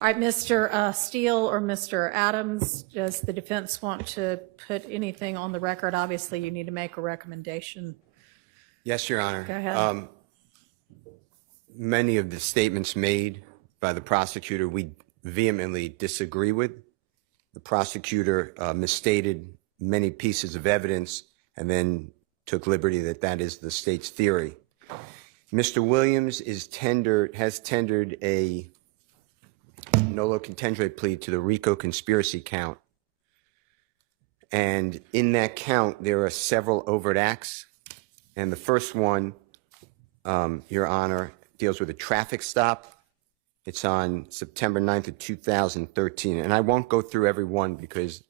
All right, Mr. Steele or Mr. Adams, does the defense want to put anything on the record? Obviously, you need to make a recommendation. Yes, Your Honor. Go ahead. Many of the statements made by the prosecutor we vehemently disagree with. The prosecutor misstated many pieces of evidence and then took liberty that that is the state's theory. Mr. Williams has tendered a nolo contendere plea to the RICO conspiracy count. And in that count, there are several overt acts. And the first one, Your Honor, deals with a traffic stop. It's on September 9th of 2013. And I won't go through every one because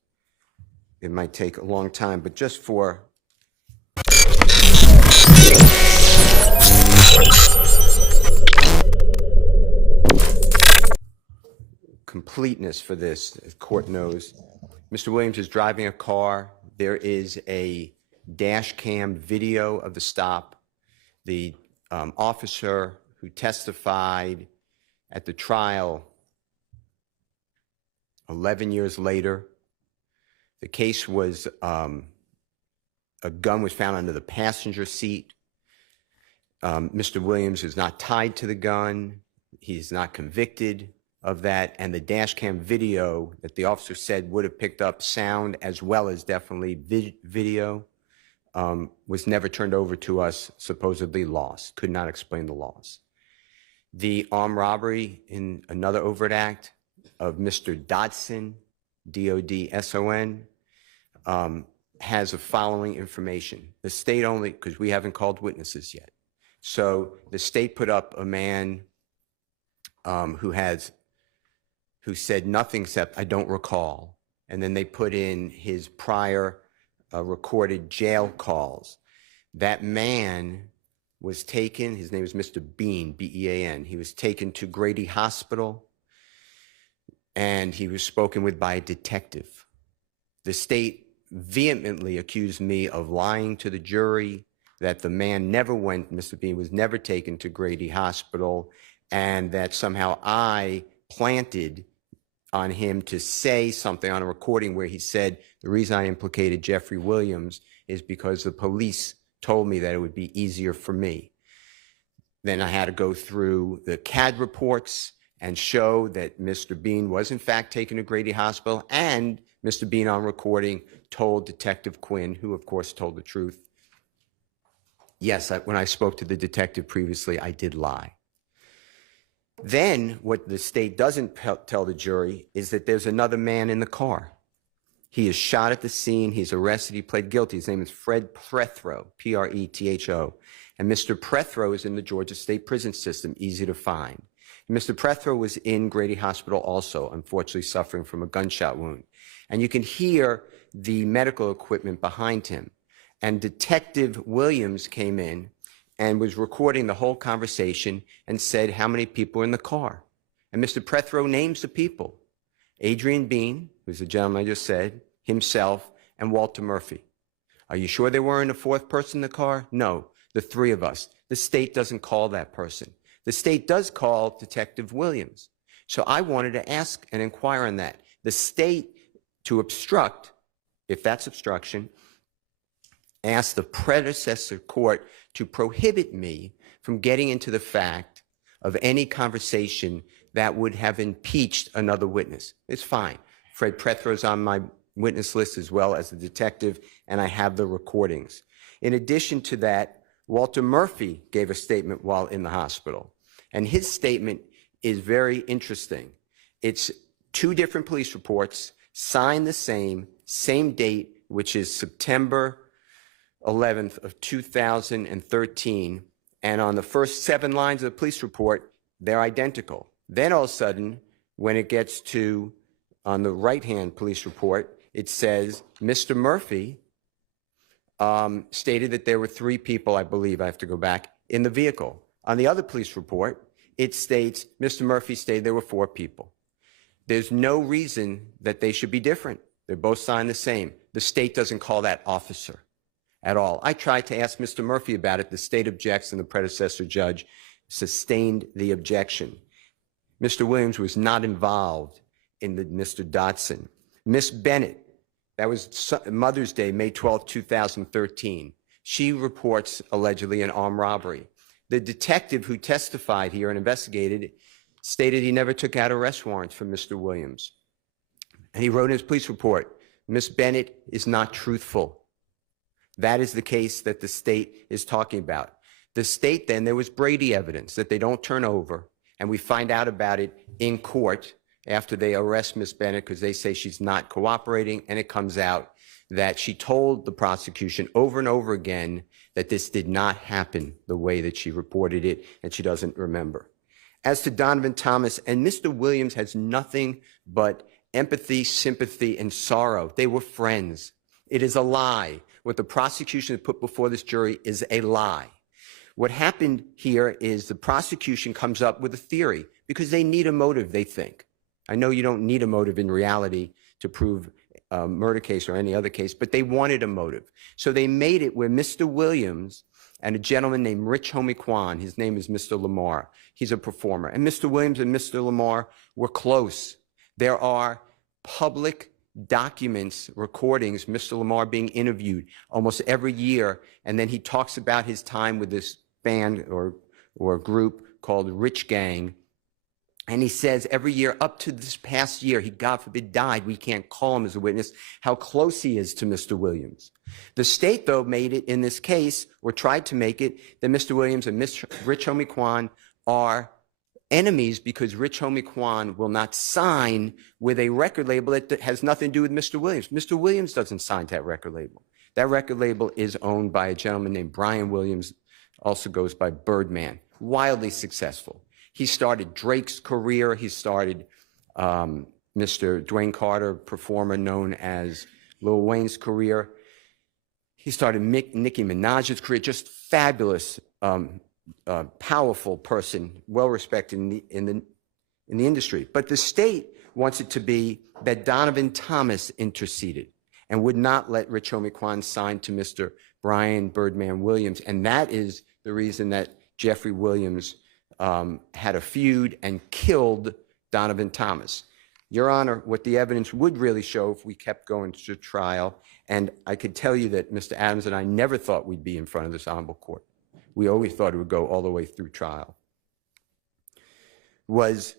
it might take a long time, but just for completeness for this, the court knows, Mr. Williams is driving a car. There is a dash cam video of the stop. The officer who testified at the trial 11 years later, the case was a gun was found under the passenger seat. Mr. Williams is not tied to the gun. He's not convicted of that. And the dash cam video that the officer said would have picked up sound as well as definitely video was never turned over to us, supposedly lost. Could not explain the loss. The armed robbery in another overt act of Mr. Dodson, D-O-D-S-O-N, has the following information. The state only, because we haven't called witnesses yet. So the state put up a man who said nothing except, I don't recall. And then they put in his prior recorded jail calls. That man was taken, his name is Mr. Bean, B-E-A-N. He was taken to Grady Hospital and he was spoken with by a detective. The state vehemently accused me of lying to the jury, that the man never went, Mr. Bean was never taken to Grady Hospital, and that somehow I planted on him to say something on a recording where he said, the reason I implicated Jeffrey Williams is because the police told me that it would be easier for me. Then I had to go through the CAD reports and show that Mr. Bean was in fact taken to Grady Hospital, and Mr. Bean on recording told Detective Quinn, who of course told the truth. Yes, when I spoke to the detective previously, I did lie. Then what the state doesn't tell the jury is that there's another man in the car. He is shot at the scene. He's arrested. He pled guilty. His name is Fred Prethro, P-R-E-T-H-O. And Mr. Prethro is in the Georgia State Prison System, easy to find. Mr. Prethro was in Grady Hospital also, unfortunately suffering from a gunshot wound. And you can hear the medical equipment behind him. And Detective Williams came in and was recording the whole conversation and said how many people were in the car. And Mr. Prethro names the people. Adrian Bean, who's the gentleman I just said, himself, and Walter Murphy. Are you sure there weren't a fourth person in the car? No, the three of us. The state doesn't call that person. The state does call Detective Williams. So I wanted to ask and inquire on that. The state, to obstruct, if that's obstruction, asked the predecessor court to prohibit me from getting into the fact of any conversation that would have impeached another witness. It's fine. Fred Prethro's on my witness list as well as the detective, and I have the recordings. In addition to that, Walter Murphy gave a statement while in the hospital, and his statement is very interesting. It's two different police reports, signed the same date, which is September 11th of 2013, and on the first 7 lines of the police report, they're identical. Then all of a sudden, when it gets to, on the right-hand police report, it says, Mr. Murphy stated that there were 3 people, I believe, I have to go back, in the vehicle. On the other police report, it states, Mr. Murphy stated there were 4 people. There's no reason that they should be different. They're both signed the same. The state doesn't call that officer at all. I tried to ask Mr. Murphy about it. The state objects, and the predecessor judge sustained the objection. Mr. Williams was not involved in the Mr. Dotson. Miss Bennett, that was Mother's Day, May 12, 2013. She reports allegedly an armed robbery. The detective who testified here and investigated stated he never took out arrest warrants for Mr. Williams. And he wrote in his police report, Miss Bennett is not truthful. That is the case that the state is talking about. The state then, there was Brady evidence that they don't turn over, and we find out about it in court after they arrest Miss Bennett because they say she's not cooperating, and it comes out that she told the prosecution over and over again that this did not happen the way that she reported it, and she doesn't remember. As to Donovan Thomas, and Mr. Williams has nothing but empathy, sympathy, and sorrow. They were friends. It is a lie. What the prosecution has put before this jury is a lie. What happened here is the prosecution comes up with a theory because they need a motive, they think. I know you don't need a motive in reality to prove a murder case or any other case, but they wanted a motive. So they made it where Mr. Williams and a gentleman named Rich Homie Kwan, his name is Mr. Lamar, he's a performer, and Mr. Williams and Mr. Lamar were close. There are public documents, recordings, Mr. Lamar being interviewed almost every year, and then he talks about his time with this band or group called Rich Gang, and he says every year up to this past year, he, God forbid, died. We can't call him as a witness, how close he is to Mr. Williams. The state, though, made it in this case, or tried to make it, that Mr. Williams and Rich Homie Kwan are enemies because Rich Homie Kwan will not sign with a record label that has nothing to do with Mr. Williams. Mr. Williams doesn't sign to that record label. That record label is owned by a gentleman named Brian Williams, also goes by Birdman, wildly successful. He started Drake's career. He started Mr. Dwayne Carter, performer known as Lil Wayne's career. He started Nicki Minaj's career, just fabulous, powerful person, well-respected in the industry. But the state wants it to be that Donovan Thomas interceded and would not let Rich Homie Kwan sign to Mr. Brian Birdman Williams. And that is the reason that Jeffrey Williams had a feud and killed Donovan Thomas. Your Honor, what the evidence would really show if we kept going to trial, and I could tell you that Mr. Adams and I never thought we'd be in front of this honorable court. We always thought it would go all the way through trial. Was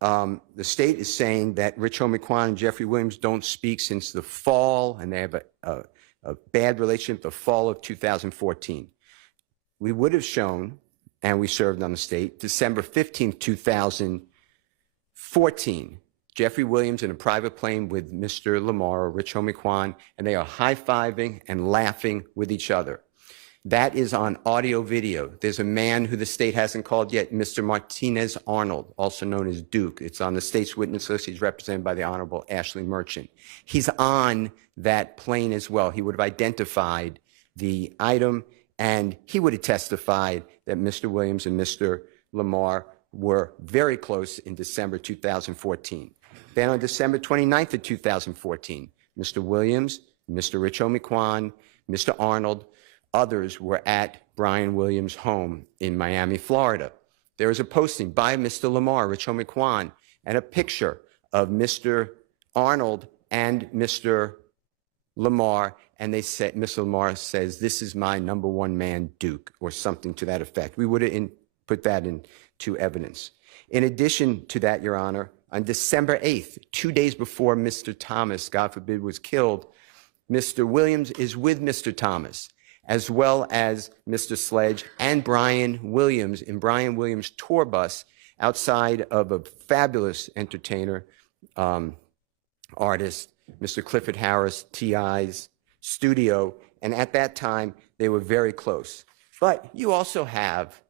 the state is saying that Rich Homie Kwan and Jeffrey Williams don't speak since the fall, and they have a bad relationship, the fall of 2014. We would have shown, and we served on the state, December 15, 2014, Jeffrey Williams in a private plane with Mr. Lamar or Rich Homie Kwan, and they are high-fiving and laughing with each other. That is on audio video. There's a man who the state hasn't called yet, Mr. Martinez Arnold, also known as Duke. It's on the state's witness list. He's represented by the Honorable Ashley Merchant. He's on that plane as well. He would have identified the item, and he would have testified that Mr. Williams and Mr. Lamar were very close in December 2014. Then on December 29th of 2014, Mr. Williams, Mr. Rich Homie Kwan, Mr. Arnold, others were at Brian Williams' home in Miami, Florida. There was a posting by Mr. Lamar, Rich Homie Kwan, and a picture of Mr. Arnold and Mr. Lamar, and they said, Mr. Lamar says, "This is my number one man, Duke," or something to that effect. We would have put that into evidence. In addition to that, Your Honor, on December 8th, 2 days before Mr. Thomas, God forbid, was killed, Mr. Williams is with Mr. Thomas, as well as Mr. Sledge and Brian Williams in Brian Williams' tour bus outside of a fabulous entertainer, artist, Mr. Clifford Harris, T.I.'s studio, and at that time, they were very close. But you also have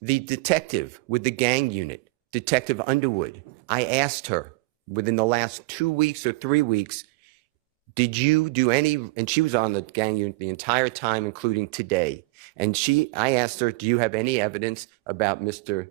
the detective with the gang unit, Detective Underwood. I asked her within the last 2 weeks or 3 weeks, did you do any, and she was on the gang unit the entire time, including today. And I asked her, do you have any evidence about Mr.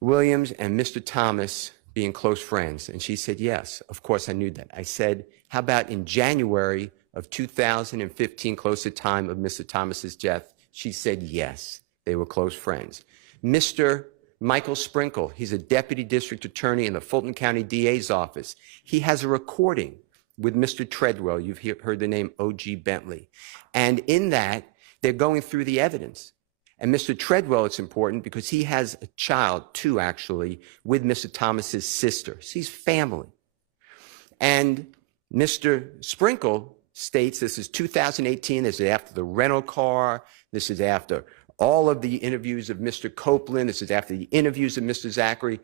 Williams and Mr. Thomas being close friends? And she said, yes, of course I knew that. I said, how about in January of 2015, close to time of Mr. Thomas's death? She said, yes, they were close friends. Mr. Michael Sprinkle, he's a deputy district attorney in the Fulton County DA's office. He has a recording with Mr. Treadwell. You've heard the name O.G. Bentley. And in that, they're going through the evidence. And Mr. Treadwell, it's important because he has a child, two actually, with Mr. Thomas's sister. So he's family. And Mr. Sprinkle states this is 2018, this is after the rental car, this is after all of the interviews of Mr. Copeland, this is after the interviews of Mr. Zachary.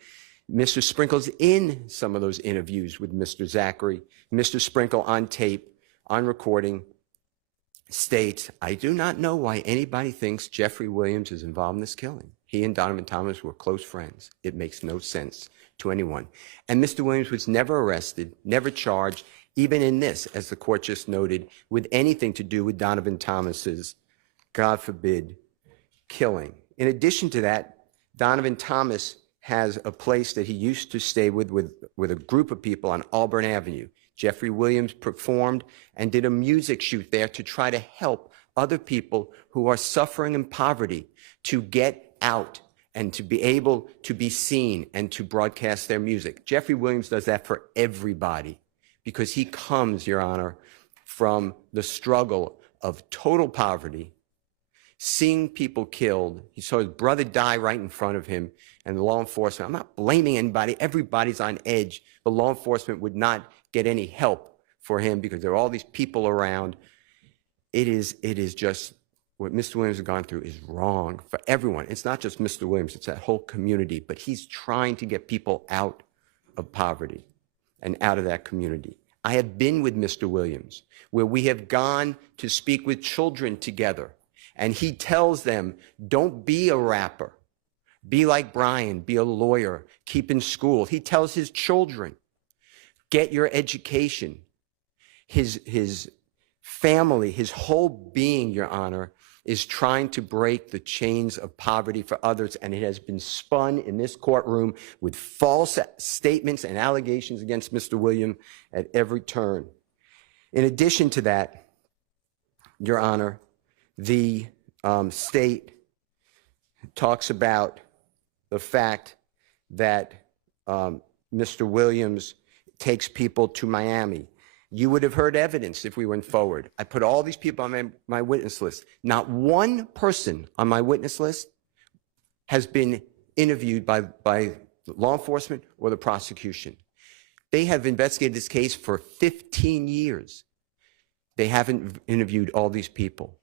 Mr. Sprinkle's in some of those interviews with Mr. Zachary. Mr. Sprinkle on tape, on recording, states, I do not know why anybody thinks Jeffrey Williams is involved in this killing. He and Donovan Thomas were close friends. It makes no sense to anyone. And Mr. Williams was never arrested, never charged, even in this, as the court just noted, with anything to do with Donovan Thomas's, God forbid, killing. In addition to that, Donovan Thomas has a place that he used to stay with a group of people on Auburn Avenue. Jeffrey Williams performed and did a music shoot there to try to help other people who are suffering in poverty to get out and to be able to be seen and to broadcast their music. Jeffrey Williams does that for everybody because he comes, Your Honor, from the struggle of total poverty, seeing people killed. He saw his brother die right in front of him, and the law enforcement, I'm not blaming anybody, everybody's on edge, but law enforcement would not get any help for him because there are all these people around. It is just what Mr. Williams has gone through is wrong for everyone. It's not just Mr. Williams, it's that whole community, but he's trying to get people out of poverty and out of that community. I have been with Mr. Williams where we have gone to speak with children together, and he tells them, don't be a rapper. Be like Brian, be a lawyer, keep in school. He tells his children, get your education. His family, his whole being, Your Honor, is trying to break the chains of poverty for others, and it has been spun in this courtroom with false statements and allegations against Mr. Williams at every turn. In addition to that, Your Honor, the state talks about the fact that Mr. Williams takes people to Miami. You would have heard evidence if we went forward. I put all these people on my witness list. Not one person on my witness list has been interviewed by law enforcement or the prosecution. They have investigated this case for 15 years. They haven't interviewed all these people.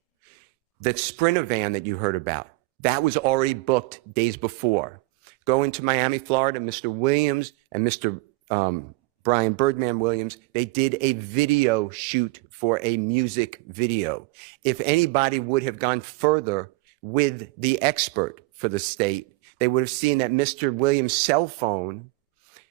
That Sprinter van that you heard about, that was already booked days before. Going to Miami, Florida, Mr. Williams and Mr. Brian Birdman Williams, they did a video shoot for a music video. If anybody would have gone further with the expert for the state, they would have seen that Mr. Williams' cell phone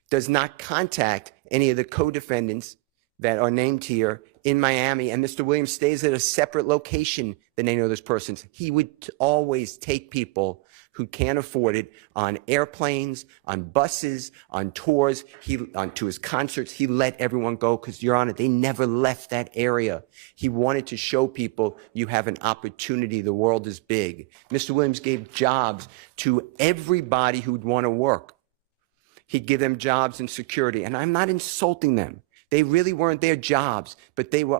does not contact any of the co-defendants that are named here in Miami, and Mr. Williams stays at a separate location than any of those persons. He would always take people who can't afford it on airplanes, on buses, on tours, to his concerts. He let everyone go because, Your Honor, they never left that area. He wanted to show people you have an opportunity. The world is big. Mr. Williams gave jobs to everybody who'd want to work. He'd give them jobs and security, and I'm not insulting them. They really weren't their jobs, but they were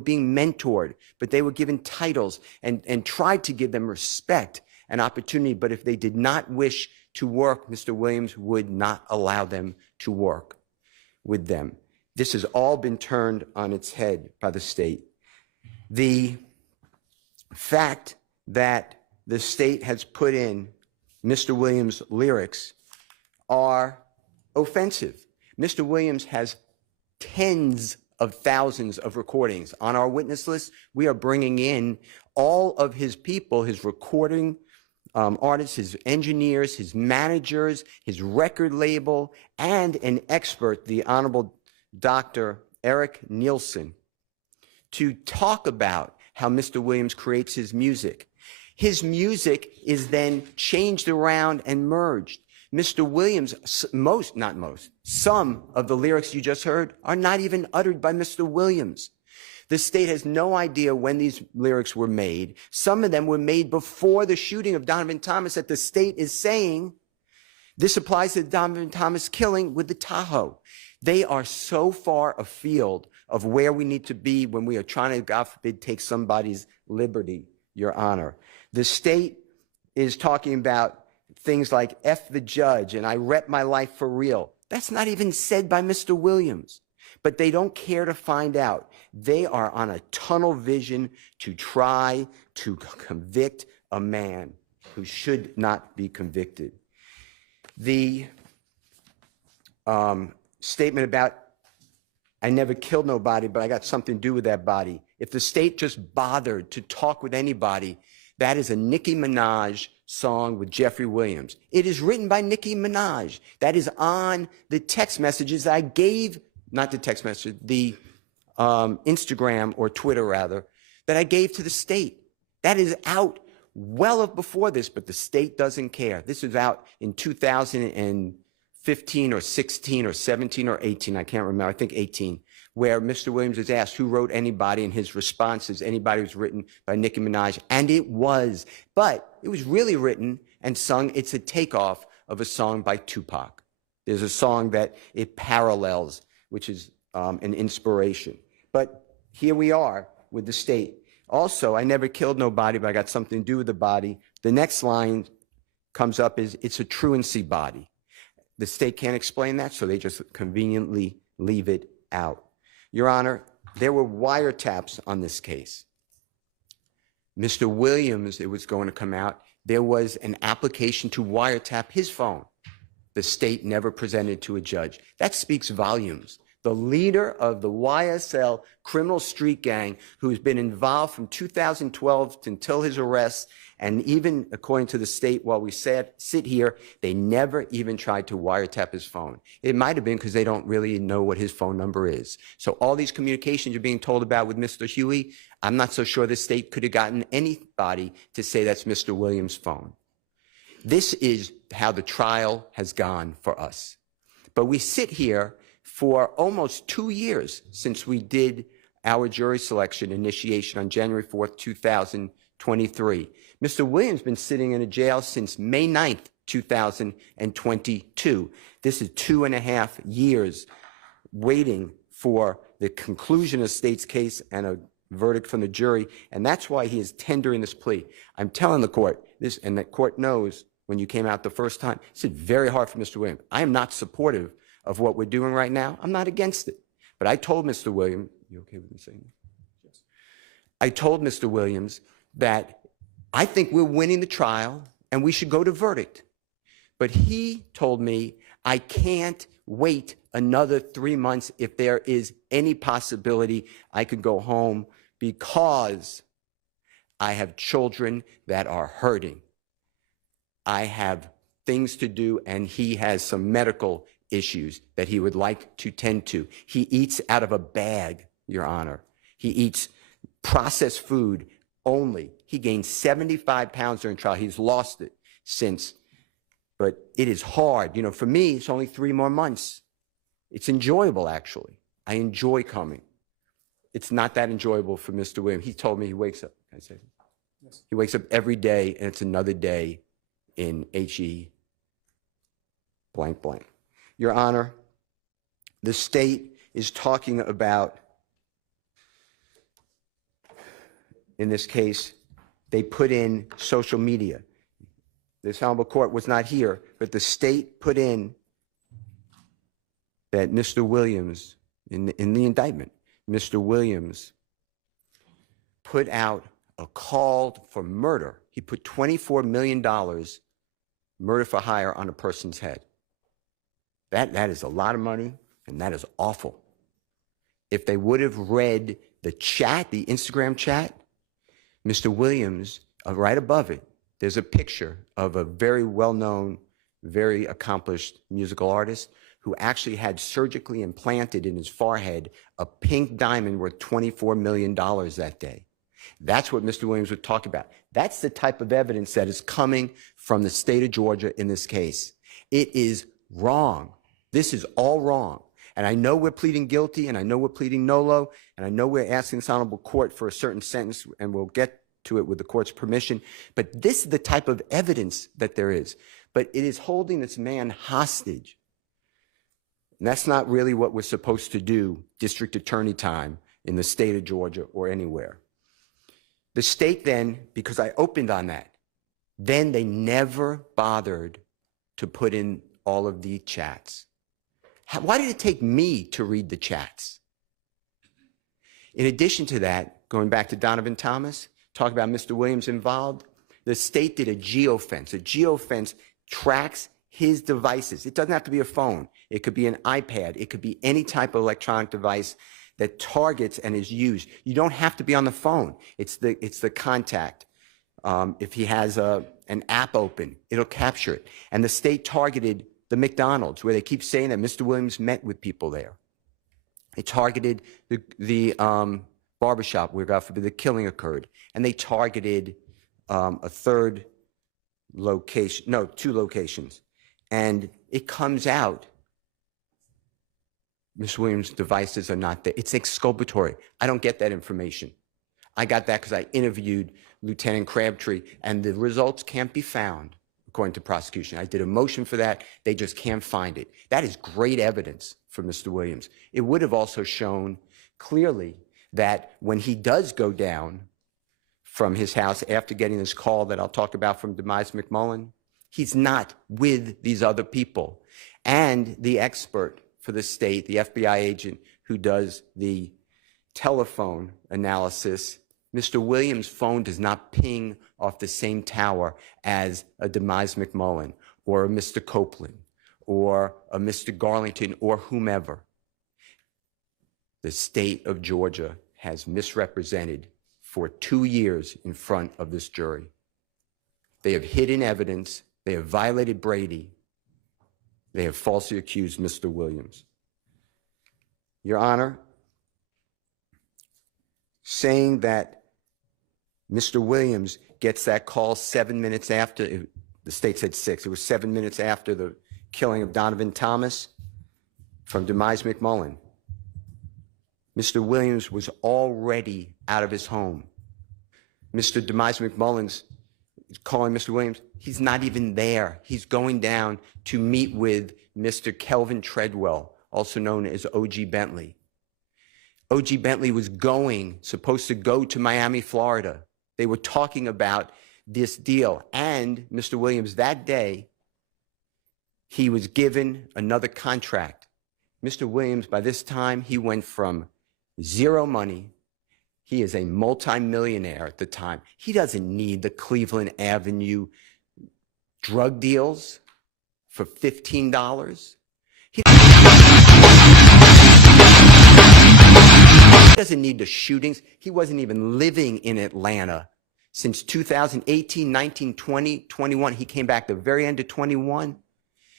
being mentored, but they were given titles and tried to give them respect and opportunity. But if they did not wish to work, Mr. Williams would not allow them to work with them. This has all been turned on its head by the state. The fact that the state has put in Mr. Williams' lyrics are offensive. Mr. Williams has tens of thousands of recordings. On our witness list, we are bringing in all of his people, his recording artists, his engineers, his managers, his record label, and an expert, the Honorable Dr. Eric Nielsen, to talk about how Mr. Williams creates his music. His music is then changed around and merged. Mr. Williams, some of the lyrics you just heard are not even uttered by Mr. Williams. The state has no idea when these lyrics were made. Some of them were made before the shooting of Donovan Thomas that the state is saying This applies to the Donovan Thomas killing with the Tahoe. They are so far afield of where we need to be when we are trying to, God forbid, take somebody's liberty, Your Honor. The state is talking about things like F the judge and I rep my life for real. That's not even said by Mr. Williams, but they don't care to find out. They are on a tunnel vision to try to convict a man who should not be convicted. The statement about I never killed nobody, but I got something to do with that body. If the state just bothered to talk with anybody, that is a Nicki Minaj song with Jeffrey Williams. It is written by Nicki Minaj. That is on the text messages I gave, not the text message, the Instagram or Twitter rather, that I gave to the state. That is out well before this, but the state doesn't care. This is out in 2015 or 16 or 17 or 18, I can't remember, I think 18, where Mr. Williams is asked who wrote anybody, and his response is anybody was written by Nicki Minaj, and it was. But it was really written and sung, it's a takeoff of a song by Tupac. There's a song that it parallels, which is an inspiration. But here we are with the state. Also, I never killed nobody, but I got something to do with the body. The next line comes up is, it's a truancy body. The state can't explain that, so they just conveniently leave it out. Your Honor, there were wiretaps on this case. Mr. Williams, it was going to come out, there was an application to wiretap his phone. The state never presented to a judge. That speaks volumes. The leader of the YSL criminal street gang, who's been involved from 2012 until his arrest, and even according to the state, while we sit here, they never even tried to wiretap his phone. It might have been because they don't really know what his phone number is. So all these communications you're being told about with Mr. Huey, I'm not so sure the state could have gotten anybody to say that's Mr. Williams' phone. This is how the trial has gone for us. But we sit here for almost 2 years since we did our jury selection initiation on January 4th, 2023. Mr. Williams has been sitting in a jail since May 9th, 2022. This is 2.5 years waiting for the conclusion of the state's case and a verdict from the jury, and that's why he is tendering this plea. I'm telling the court this, and the court knows when you came out the first time, it's very hard for Mr. Williams. I am not supportive of what we're doing right now. I'm not against it. But I told Mr. Williams, you okay with me saying that? Yes. I told Mr. Williams that I think we're winning the trial and we should go to verdict. But he told me I can't wait another 3 months if there is any possibility I could go home because I have children that are hurting. I have things to do, and he has some medical issues that he would like to tend to. He eats out of a bag, Your Honor. He eats processed food only. He gained 75 pounds during trial. He's lost it since. But it is hard. You know, for me, it's only 3 more months. It's enjoyable, actually. I enjoy coming. It's not that enjoyable for Mr. Williams. He told me he wakes up. Can I say? Yes. He wakes up every day, and it's another day in HE blank blank. Your Honor, the state is talking about, in this case, they put in social media. This honorable court was not here, but the state put in that Mr. Williams, in the indictment, Mr. Williams put out a call for murder. He put $24 million murder for hire on a person's head. That is a lot of money, and that is awful. If they would have read the chat, the Instagram chat, Mr. Williams, right above it, there's a picture of a very well-known, very accomplished musical artist who actually had surgically implanted in his forehead a pink diamond worth $24 million that day. That's what Mr. Williams would talk about. That's the type of evidence that is coming from the state of Georgia in this case. It is wrong. This is all wrong. And I know we're pleading guilty, and I know we're pleading nolo, and I know we're asking this honorable court for a certain sentence, and we'll get to it with the court's permission. But this is the type of evidence that there is. but it is holding this man hostage. And that's not really what we're supposed to do, district attorney time, in the state of Georgia or anywhere. The state then, because I opened on that, then they never bothered to put in all of the chats. Why did it take me to read the chats? In addition to that, going back to Donovan Thomas, talk about Mr. Williams involved, the state did a geofence. A geofence tracks his devices. It doesn't have to be a phone. It could be an iPad. It could be any type of electronic device that targets and is used. You don't have to be on the phone. It's the contact. If he has an app open, it'll capture it. And the state targeted the McDonald's, where they keep saying that Mr. Williams met with people there. They targeted the barbershop where, God forbid, the killing occurred. And they targeted a third location, no, 2 locations. And it comes out, Ms. Williams' devices are not there. It's exculpatory. I don't get that information. I got that because I interviewed Lieutenant Crabtree, and the results can't be found, according to prosecution. I did a motion for that. They just can't find it. That is great evidence for Mr. Williams. It would have also shown clearly that when he does go down from his house after getting this call that I'll talk about from Demise McMullen, he's not with these other people. And the expert for the state, the FBI agent who does the telephone analysis, Mr. Williams' phone does not ping off the same tower as a Demise McMullen or a Mr. Copeland or a Mr. Garlington or whomever. The state of Georgia has misrepresented for 2 years in front of this jury. They have hidden evidence. They have violated Brady. They have falsely accused Mr. Williams. Your Honor, saying that Mr. Williams gets that call 7 minutes after, the state said 6, it was 7 minutes after the killing of Donovan Thomas from Demise McMullen. Mr. Williams was already out of his home. Mr. Demise McMullen's calling Mr. Williams. He's not even there. He's going down to meet with Mr. Kelvin Treadwell, also known as O.G. Bentley. O.G. Bentley was supposed to go to Miami, Florida. They were talking about this deal. And Mr. Williams, that day, he was given another contract. Mr. Williams, by this time, he went from 0 money. He is a multimillionaire at the time. He doesn't need the Cleveland Avenue drug deals for $15. He doesn't need the shootings. He wasn't even living in Atlanta since 2018, 19, 20, 21. He came back the very end of 21,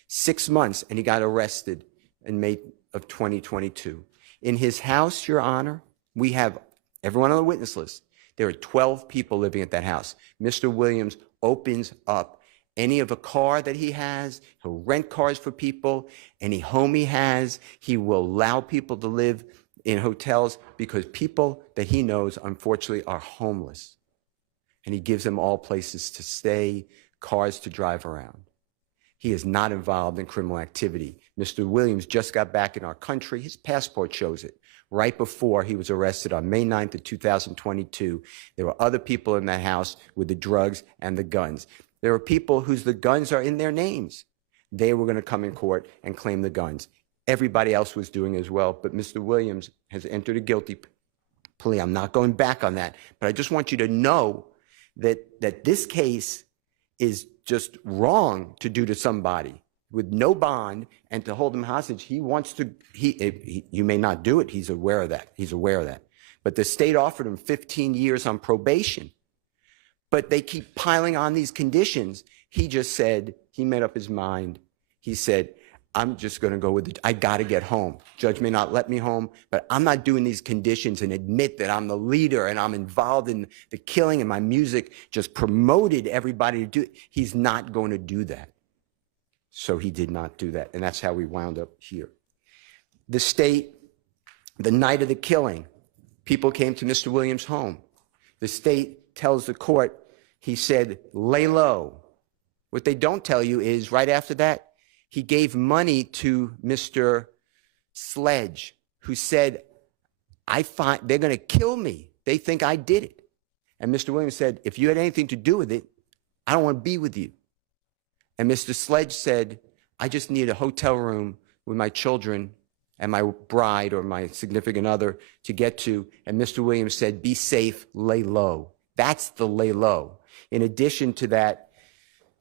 6 months, and he got arrested in May of 2022. In his house, Your Honor, we have everyone on the witness list. There are 12 people living at that house. Mr. Williams opens up any of a car that he has. He'll rent cars for people. Any home he has, he will allow people to live in hotels because people that he knows, unfortunately, are homeless. And he gives them all places to stay, cars to drive around. He is not involved in criminal activity. Mr. Williams just got back in our country. His passport shows it. Right before he was arrested on May 9th of 2022, there were other people in that house with the drugs and the guns. There are people the guns are in their names. They were going to come in court and claim the guns. Everybody else was doing as well, but Mr. Williams has entered a guilty plea. I'm not going back on that, but I just want you to know that this case is just wrong to do to somebody with no bond and to hold him hostage. He wants to, you may not do it. He's aware of that. He's aware of that. But the state offered him 15 years on probation. But they keep piling on these conditions. He just said, he made up his mind. He said, I'm just going to go with it. I got to get home. Judge may not let me home, but I'm not doing these conditions and admit that I'm the leader and I'm involved in the killing and my music just promoted everybody to do it. He's not going to do that. So he did not do that. And that's how we wound up here. The state, the night of the killing, people came to Mr. Williams' home. The state tells the court, he said, lay low. What they don't tell you is right after that, he gave money to Mr. Sledge, who said, they're going to kill me. They think I did it. And Mr. Williams said, if you had anything to do with it, I don't want to be with you. And Mr. Sledge said, I just need a hotel room with my children and my bride or my significant other to get to. And Mr. Williams said, be safe, lay low. That's the lay low. In addition to that,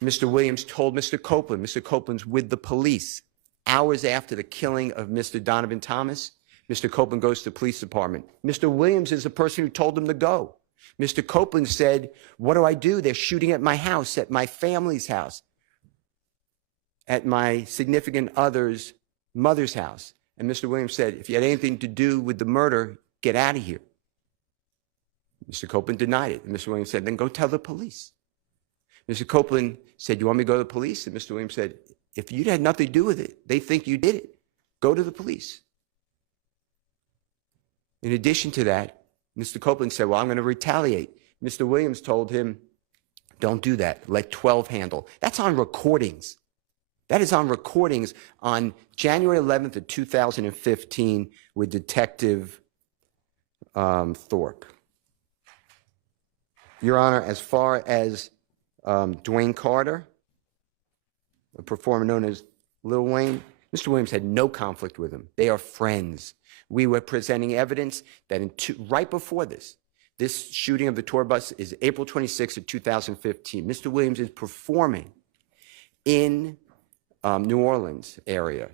Mr. Williams told Mr. Copeland, Mr. Copeland's with the police. Hours after the killing of Mr. Donovan Thomas, Mr. Copeland goes to the police department. Mr. Williams is the person who told him to go. Mr. Copeland said, what do I do? They're shooting at my house, at my family's house, at my significant other's mother's house. And Mr. Williams said, if you had anything to do with the murder, get out of here. Mr. Copeland denied it. And Mr. Williams said, then go tell the police. Mr. Copeland said, you want me to go to the police? And Mr. Williams said, if you had nothing to do with it, they think you did it. Go to the police. In addition to that, Mr. Copeland said, well, I'm going to retaliate. Mr. Williams told him, don't do that. Let 12 handle. That's on recordings. That is on recordings on January 11th of 2015 with Detective Thorpe. Your Honor, as far as Dwayne Carter, a performer known as Lil Wayne, Mr. Williams had no conflict with him. They are friends. We were presenting evidence that right before this shooting of the tour bus is April 26th of 2015. Mr. Williams is performing in New Orleans area.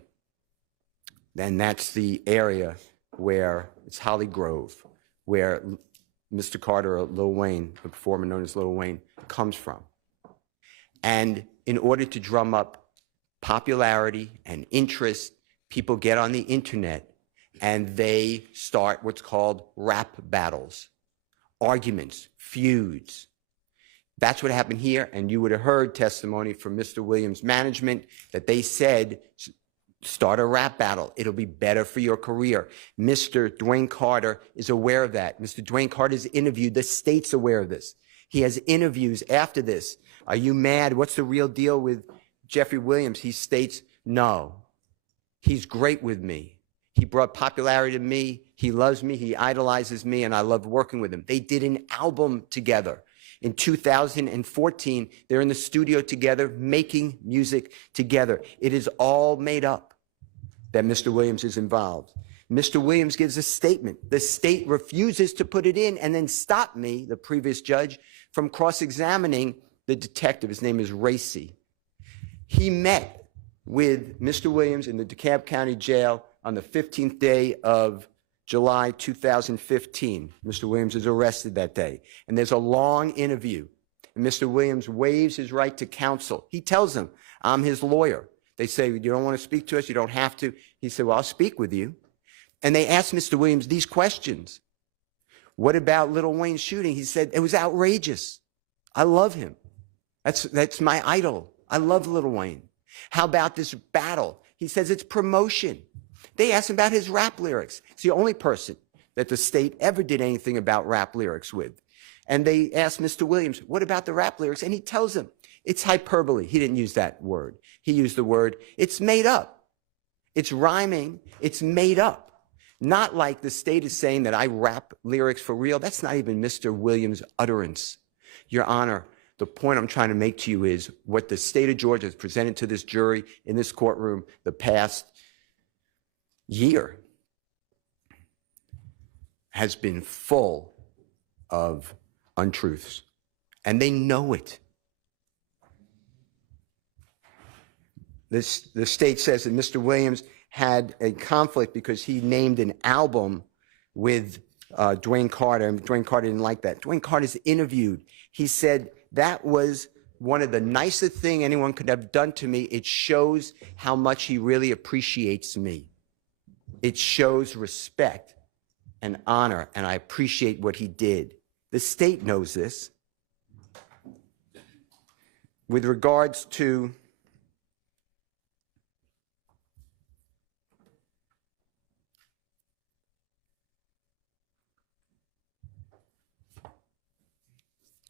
And that's the area where it's Holly Grove, where Mr. Carter, or Lil Wayne, the performer known as Lil Wayne, comes from. And in order to drum up popularity and interest, people get on the internet and they start what's called rap battles, arguments, feuds. That's what happened here, and you would have heard testimony from Mr. Williams' management that they said, start a rap battle. It'll be better for your career. Mr. Dwayne Carter is aware of that. Mr. Dwayne Carter is interviewed. The state's aware of this. He has interviews after this. Are you mad? What's the real deal with Jeffrey Williams? He states, no, he's great with me. He brought popularity to me. He loves me. He idolizes me, and I love working with him. They did an album together. In 2014, they're in the studio together, making music together. It is all made up that Mr. Williams is involved. Mr. Williams gives a statement. The state refuses to put it in and then stop me, the previous judge, from cross-examining the detective. His name is Racy. He met with Mr. Williams in the DeKalb County Jail on the 15th day of July 2015. Mr. Williams is arrested that day. And there's a long interview. And Mr. Williams waives his right to counsel. He tells them, I'm his lawyer. They say, you don't want to speak to us? You don't have to. He said, well, I'll speak with you. And they asked Mr. Williams these questions. What about Lil Wayne's shooting? He said, it was outrageous. I love him. That's my idol. I love Lil Wayne. How about this battle? He says it's promotion. They asked him about his rap lyrics. It's the only person that the state ever did anything about rap lyrics with. And they asked Mr. Williams, what about the rap lyrics? And he tells them, it's hyperbole. He didn't use that word. He used the word, it's made up. It's rhyming. It's made up. Not like the state is saying that I rap lyrics for real. That's not even Mr. Williams' utterance. Your Honor, the point I'm trying to make to you is what the state of Georgia has presented to this jury in this courtroom the past year has been full of untruths, and they know it. The state says that Mr. Williams had a conflict because he named an album with Dwayne Carter, and Dwayne Carter didn't like that. Dwayne Carter's interviewed. He said, that was one of the nicest things anyone could have done to me. It shows how much he really appreciates me. It shows respect and honor, and I appreciate what he did. The state knows this. With regards to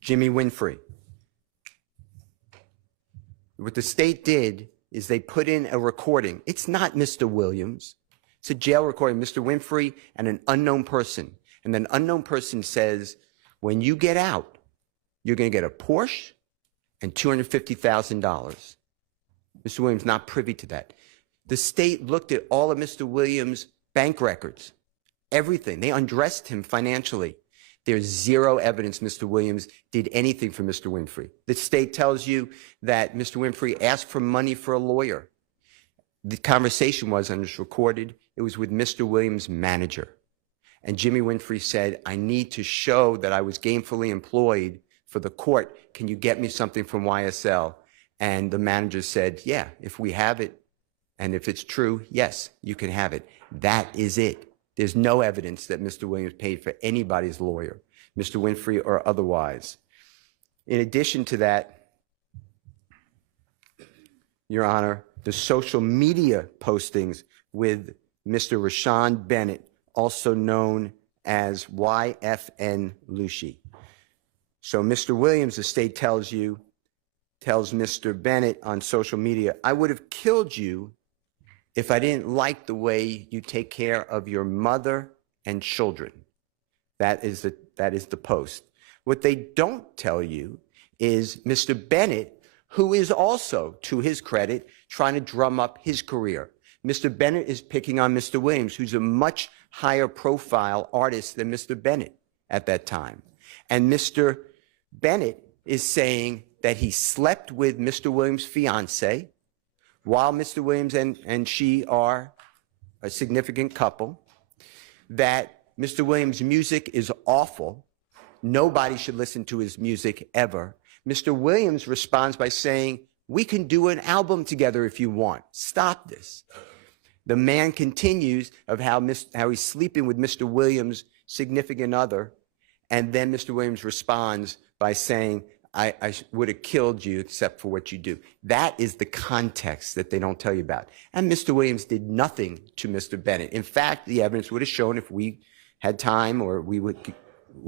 Jimmy Winfrey, What the state did is they put in a recording. It's not Mr. Williams. It's a jail recording, Mr. Winfrey and an unknown person. And then unknown person says, when you get out, you're going to get a Porsche and $250,000. Mr. Williams not privy to that. The state looked at all of Mr. Williams' bank records, everything. They undressed him financially. There's zero evidence Mr. Williams did anything for Mr. Winfrey. The state tells you that Mr. Winfrey asked for money for a lawyer. The conversation was, and it's recorded, it was with Mr. Williams' manager. And Jimmy Winfrey said, I need to show that I was gainfully employed for the court. Can you get me something from YSL? And the manager said, yeah, if we have it, and if it's true, yes, you can have it. That is it. There's no evidence that Mr. Williams paid for anybody's lawyer, Mr. Winfrey or otherwise. In addition to that, Your Honor, the social media postings with Mr. Rashawn Bennett, also known as YFN Lucci. So Mr. Williams, the state tells Mr. Bennett on social media, I would have killed you if I didn't like the way you take care of your mother and children. That is the post. What they don't tell you is Mr. Bennett, who is also, to his credit, trying to drum up his career. Mr. Bennett is picking on Mr. Williams, who's a much higher profile artist than Mr. Bennett at that time. And Mr. Bennett is saying that he slept with Mr. Williams' fiance, while Mr. Williams and she are a significant couple, that Mr. Williams' music is awful. Nobody should listen to his music ever. Mr. Williams responds by saying, we can do an album together if you want. Stop this. The man continues of how he's sleeping with Mr. Williams' significant other, and then Mr. Williams responds by saying, I would have killed you except for what you do. That is the context that they don't tell you about. And Mr. Williams did nothing to Mr. Bennett. In fact, the evidence would have shown, if we had time or we would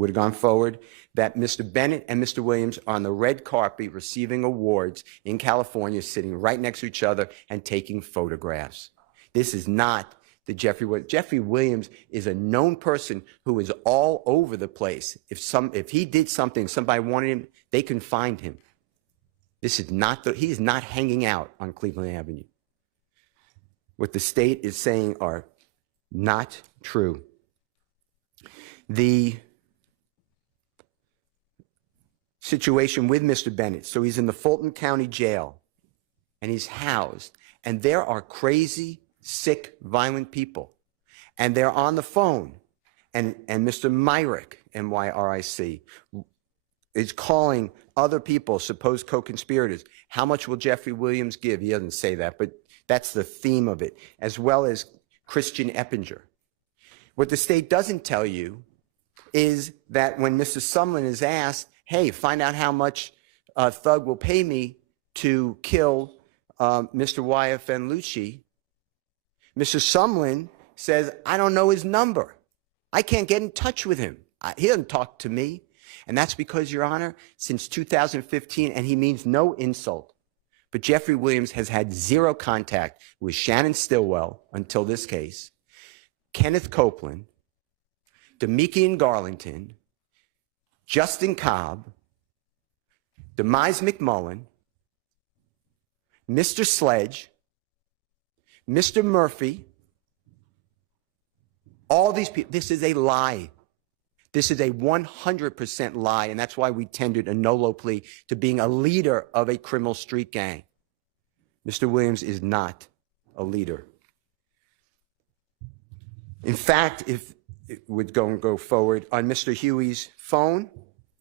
have gone forward, that Mr. Bennett and Mr. Williams are on the red carpet receiving awards in California, sitting right next to each other and taking photographs. This is not the Jeffrey Williams. Jeffrey Williams is a known person who is all over the place. If he did something, somebody wanted him, they can find him. He is not hanging out on Cleveland Avenue. What the state is saying are not true. The situation with Mr. Bennett, so he's in the Fulton County Jail, and he's housed, and there are crazy, sick, violent people, and they're on the phone, and Mr. Myrick, M-Y-R-I-C, is calling other people, supposed co-conspirators. How much will Jeffrey Williams give? He doesn't say that, but that's the theme of it, as well as Christian Eppinger. What the state doesn't tell you is that when Mr. Sumlin is asked, hey, find out how much Thug will pay me to kill Mr. YFN Lucci, Mr. Sumlin says, I don't know his number. I can't get in touch with him. He doesn't talk to me. And that's because, Your Honor, since 2015, and he means no insult, but Jeffrey Williams has had zero contact with Shannon Stillwell until this case, Kenneth Copeland, Demikian Garlington, Justin Cobb, Demise McMullen, Mr. Sledge, Mr. Murphy, all these people. This is a lie. This is a 100% lie, and that's why we tendered a no-low plea to being a leader of a criminal street gang. Mr. Williams is not a leader. In fact, if it would go forward, on Mr. Huey's phone,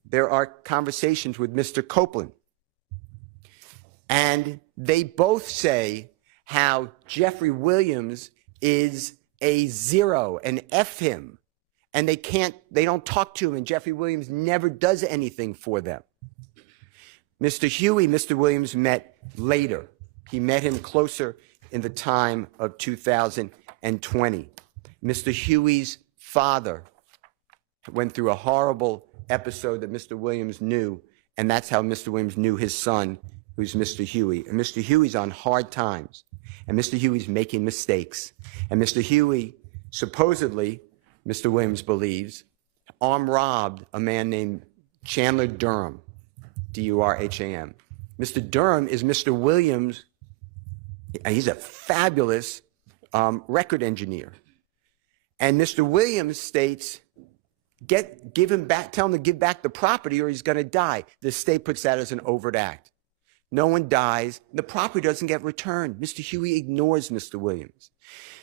there are conversations with Mr. Copeland. And they both say how Jeffrey Williams is a zero, and F him. And they don't talk to him, and Jeffrey Williams never does anything for them. Mr. Huey, Mr. Williams met later. He met him closer in the time of 2020. Mr. Huey's father went through a horrible episode that Mr. Williams knew, and that's how Mr. Williams knew his son who's Mr. Huey. And Mr. Huey's on hard times. And Mr. Huey's making mistakes. And Mr. Huey, supposedly, Mr. Williams believes, armed robbed a man named Chandler Durham, D-U-R-H-A-M. Mr. Durham is Mr. Williams, and he's a fabulous record engineer. And Mr. Williams states, give him back, tell him to give back the property or he's going to die. The state puts that as an overt act. No one dies. The property doesn't get returned. Mr. Huey ignores Mr. Williams.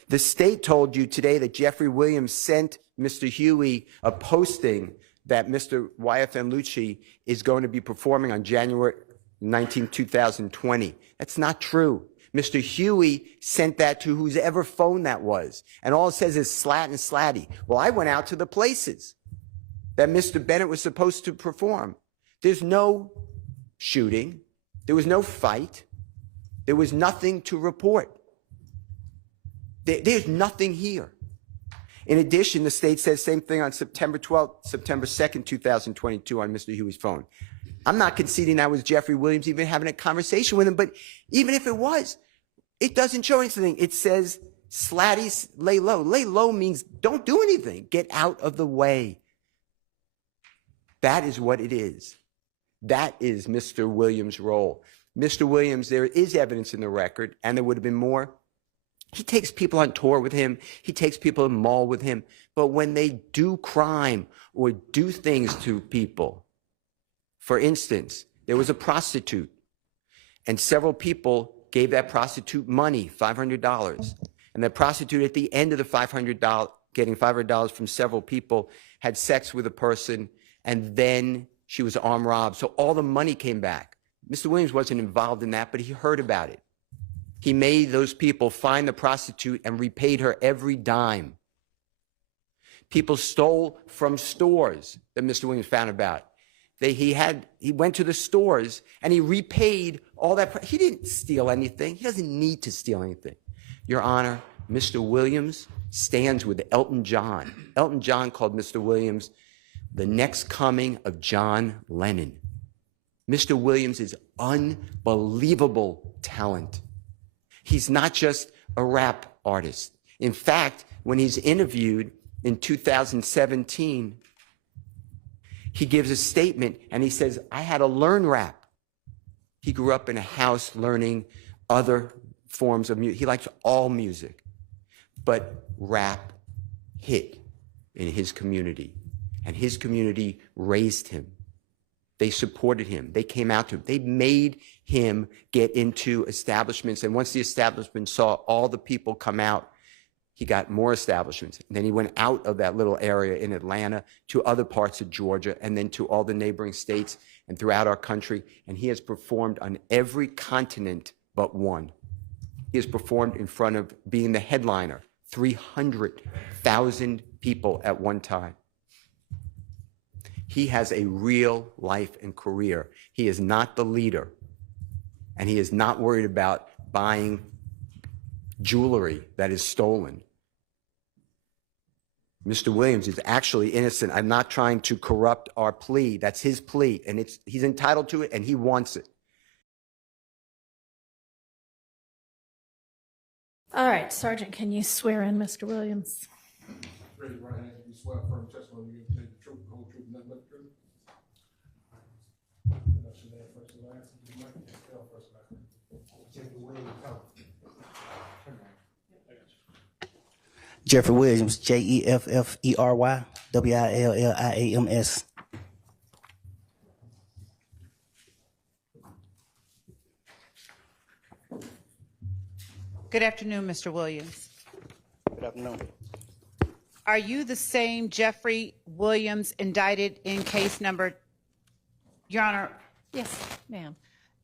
The state told you today that Jeffrey Williams sent Mr. Huey a posting that Mr. YFN Lucci is going to be performing on January 19, 2020. That's not true. Mr. Huey sent that to whoever phone that was. And all it says is slat and slatty. Well, I went out to the places that Mr. Bennett was supposed to perform. There's no shooting. There was no fight. There was nothing to report. There's nothing here. In addition, the state says same thing on September 12th, September 2nd, 2022 on Mr. Huey's phone. I'm not conceding that was Jeffrey Williams even having a conversation with him, but even if it was, it doesn't show anything. It says slatty, lay low. Lay low means don't do anything. Get out of the way. That is what it is. That is Mr. Williams' role. Mr. Williams, there is evidence in the record, and there would have been more. He takes people on tour with him. He takes people to the mall with him. But when they do crime or do things to people, for instance, there was a prostitute, and several people gave that prostitute money, $500. And the prostitute, at the end of the $500, getting $500 from several people, had sex with a person, and then she was armed robbed. So all the money came back. Mr. Williams wasn't involved in that, but he heard about it. He made those people find the prostitute and repaid her every dime. People stole from stores that Mr. Williams found about. He went to the stores and he repaid all that. He didn't steal anything. He doesn't need to steal anything. Your Honor, Mr. Williams stands with Elton John. Elton John called Mr. Williams the next coming of John Lennon. Mr. Williams is unbelievable talent. He's not just a rap artist. In fact, when he's interviewed in 2017, he gives a statement and he says, I had to learn rap. He grew up in a house learning other forms of music. He likes all music, but rap hit in his community, and his community raised him. They supported him. They came out to him. They made him get into establishments. And once the establishment saw all the people come out, he got more establishments. And then he went out of that little area in Atlanta to other parts of Georgia and then to all the neighboring states and throughout our country. And he has performed on every continent but one. He has performed in front of being the headliner, 300,000 people at one time. He has a real life and career. He is not the leader, and he is not worried about buying jewelry that is stolen. Mr. Williams is actually innocent. I'm not trying to corrupt our plea. That's his plea, and he's entitled to it, and he wants it. All right, Sergeant, can you swear in Mr. Williams? Raise your right hand. You swear firm testimony you give the truth, the whole truth, and nothing but the truth. That's your name, first and last. You might spell first and last. Jeffrey Williams. Jeffrey Williams, Jeffrey, Williams. Good afternoon, Mr. Williams. Good afternoon. Are you the same Jeffrey Williams indicted in case number, Your Honor? Yes, ma'am.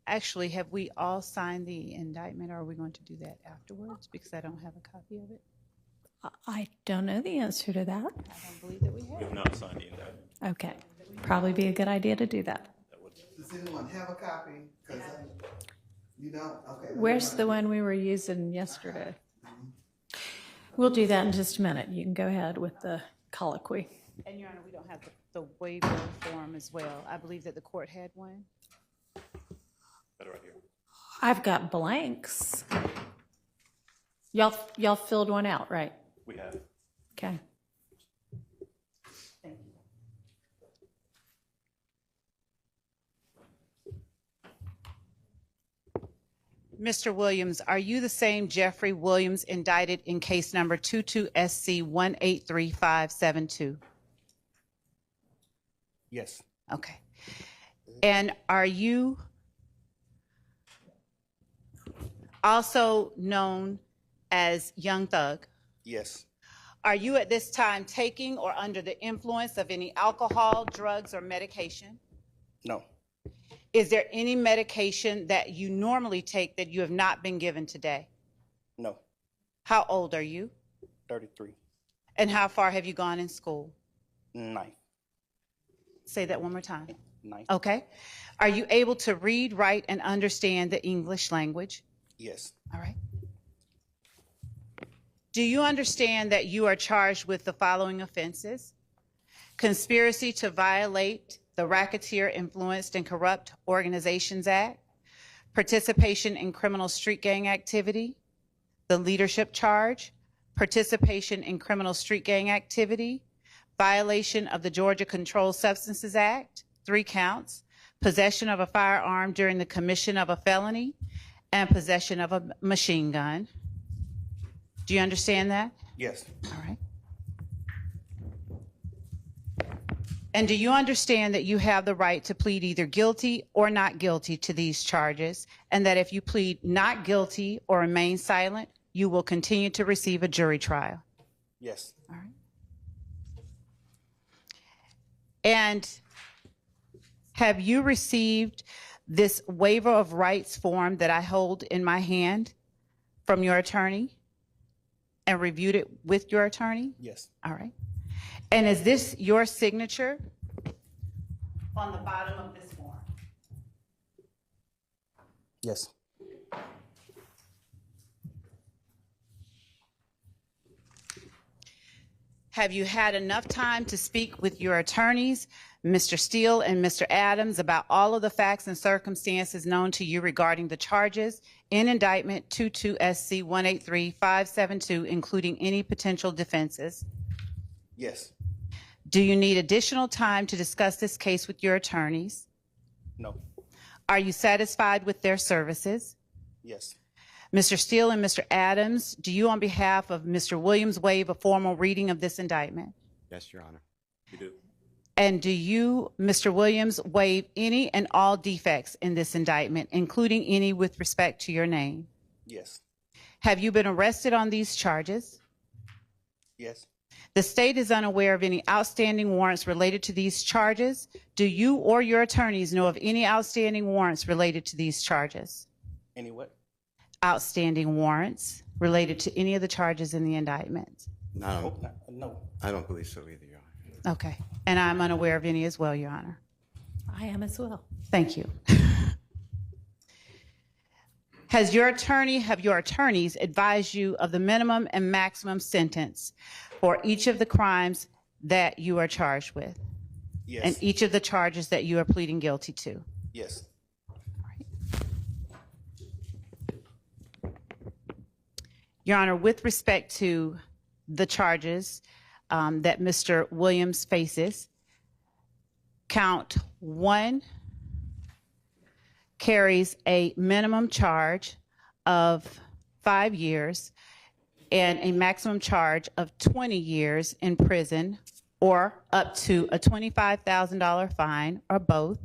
Actually, have we all signed the indictment, or are we going to do that afterwards? Because I don't have a copy of it. I don't know the answer to that. I don't believe that we have. We have not signed the indictment. Okay, probably be a good idea to do that. Does anyone have a copy? Because you don't? Okay. Where's the one we were using yesterday? We'll do that in just a minute. You can go ahead with the colloquy. And Your Honor, we don't have the waiver form as well. I believe that the court had one. I've got blanks. Y'all filled one out, right? We have. Okay. Mr. Williams, are you the same Jeffrey Williams indicted in case number 22SC183572? Yes. Okay. And are you also known as Young Thug? Yes. Are you at this time taking or under the influence of any alcohol, drugs, or medication? No. Is there any medication that you normally take that you have not been given today? No. How old are you? 33. And how far have you gone in school? 9. Say that one more time. 9. Okay. Are you able to read, write, and understand the English language? Yes. All right. Do you understand that you are charged with the following offenses? Conspiracy to violate the Racketeer Influenced and Corrupt Organizations Act, participation in criminal street gang activity, the leadership charge, participation in criminal street gang activity, violation of the Georgia Controlled Substances Act, 3 counts, possession of a firearm during the commission of a felony, and possession of a machine gun. Do you understand that? Yes. All right. And do you understand that you have the right to plead either guilty or not guilty to these charges, and that if you plead not guilty or remain silent, you will continue to receive a jury trial? Yes. All right. And have you received this waiver of rights form that I hold in my hand from your attorney and reviewed it with your attorney? Yes. All right. And is this your signature on the bottom of this form? Yes. Have you had enough time to speak with your attorneys, Mr. Steele and Mr. Adams, about all of the facts and circumstances known to you regarding the charges in indictment 22SC183572, including any potential defenses? Yes. Do you need additional time to discuss this case with your attorneys? No. Are you satisfied with their services? Yes. Mr. Steele and Mr. Adams, do you on behalf of Mr. Williams waive a formal reading of this indictment? Yes, Your Honor. You do. And do you, Mr. Williams, waive any and all defects in this indictment, including any with respect to your name? Yes. Have you been arrested on these charges? Yes. The state is unaware of any outstanding warrants related to these charges. Do you or your attorneys know of any outstanding warrants related to these charges? Any what? Outstanding warrants related to any of the charges in the indictment? No, No. I don't believe so either, Your Honor. Okay. And I'm unaware of any as well, Your Honor. I am as well. Thank you. Have your attorneys advised you of the minimum and maximum sentence for each of the crimes that you are charged with? Yes. And each of the charges that you are pleading guilty to? Yes. Your Honor, with respect to the charges that Mr. Williams faces, count 1 carries a minimum charge of 5 years and a maximum charge of 20 years in prison, or up to a $25,000 fine, or both.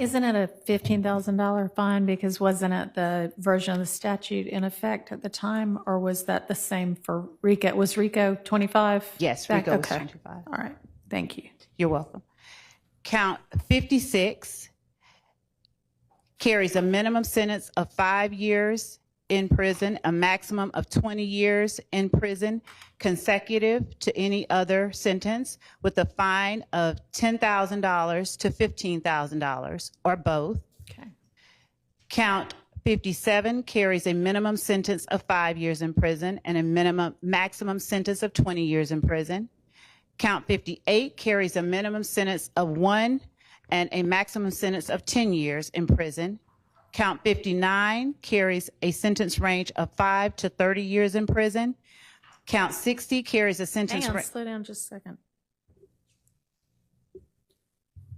Isn't it a $15,000 fine, because wasn't it the version of the statute in effect at the time, or was that the same for RICO? Was RICO 25? Yes, Back- RICO was okay. 25. All right, thank you. You're welcome. Count 56 carries a minimum sentence of 5 years in prison, a maximum of 20 years in prison, consecutive to any other sentence, with a fine of $10,000 to $15,000, or both. Okay. Count 57 carries a minimum sentence of 5 years in prison and a maximum sentence of 20 years in prison. Count 58 carries a minimum sentence of 1 and a maximum sentence of 10 years in prison. Count 59 carries a sentence range of 5 to 30 years in prison. Count 60 carries a sentence Hang on, range. slow down just a second.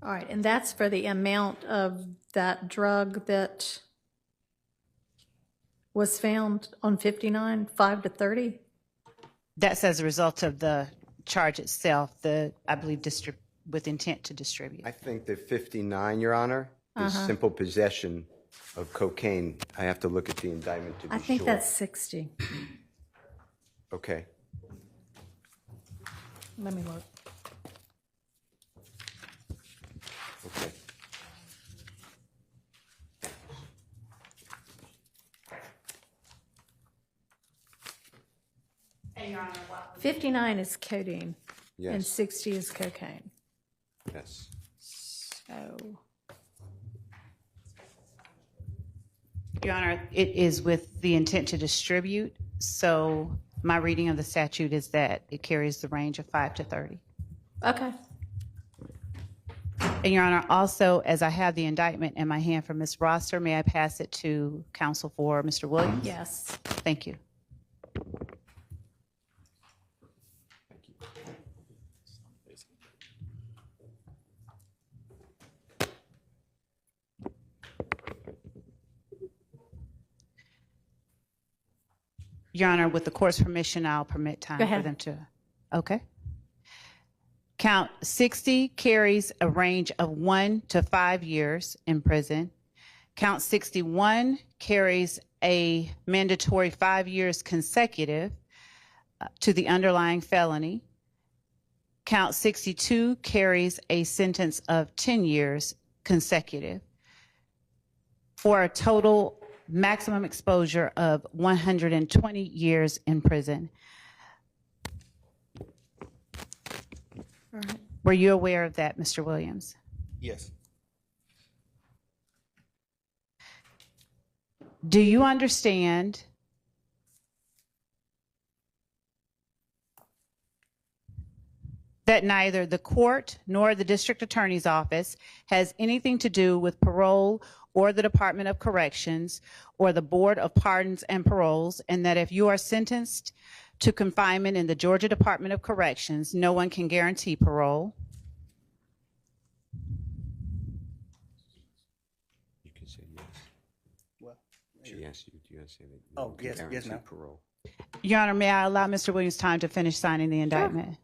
All right, and that's for the amount of that drug that was found on 59, 5 to 30? That's as a result of the charge itself, I believe, with intent to distribute. I think that 59, Your Honor, is simple possession of cocaine. I have to look at the indictment to be I think sure. that's 60. Okay. Let me look. Okay. And Your Honor, 59 is codeine, and Yes. 60 is cocaine. Yes. So, Your Honor, it is with the intent to distribute, so my reading of the statute is that it carries the range of 5 to 30. okay. And Your Honor, also, as I have the indictment in my hand from Ms. Roster, may I pass it to counsel for Mr. Williams? Yes. Thank you. Your Honor, with the court's permission, I'll permit time Go for ahead. them to. Okay. Count 60 carries a range of 1 to 5 years in prison. Count 61 carries a mandatory 5 years consecutive to the underlying felony. Count 62 carries a sentence of 10 years consecutive for a total maximum exposure of 120 years in prison. All right. Were you aware of that, Mr. Williams? Yes. Do you understand that neither the court nor the district attorney's office has anything to do with parole or the Department of Corrections or the Board of Pardons and Paroles, and that if you are sentenced to confinement in the Georgia Department of Corrections, no one can guarantee parole? You can say yes. Well, She asked you, do you say that? Oh, you can yes, guarantee ma'am. Parole. Your Honor, may I allow Mr. Williams time to finish signing the indictment? Okay.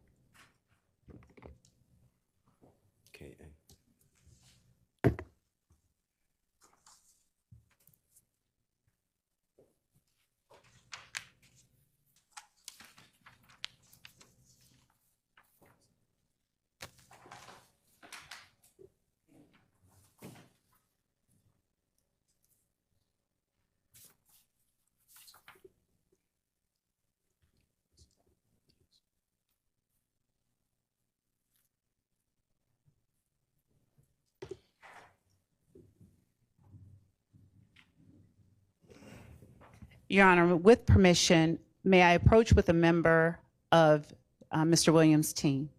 Your Honor, with permission, may I approach with a member of Mr. Williams' team?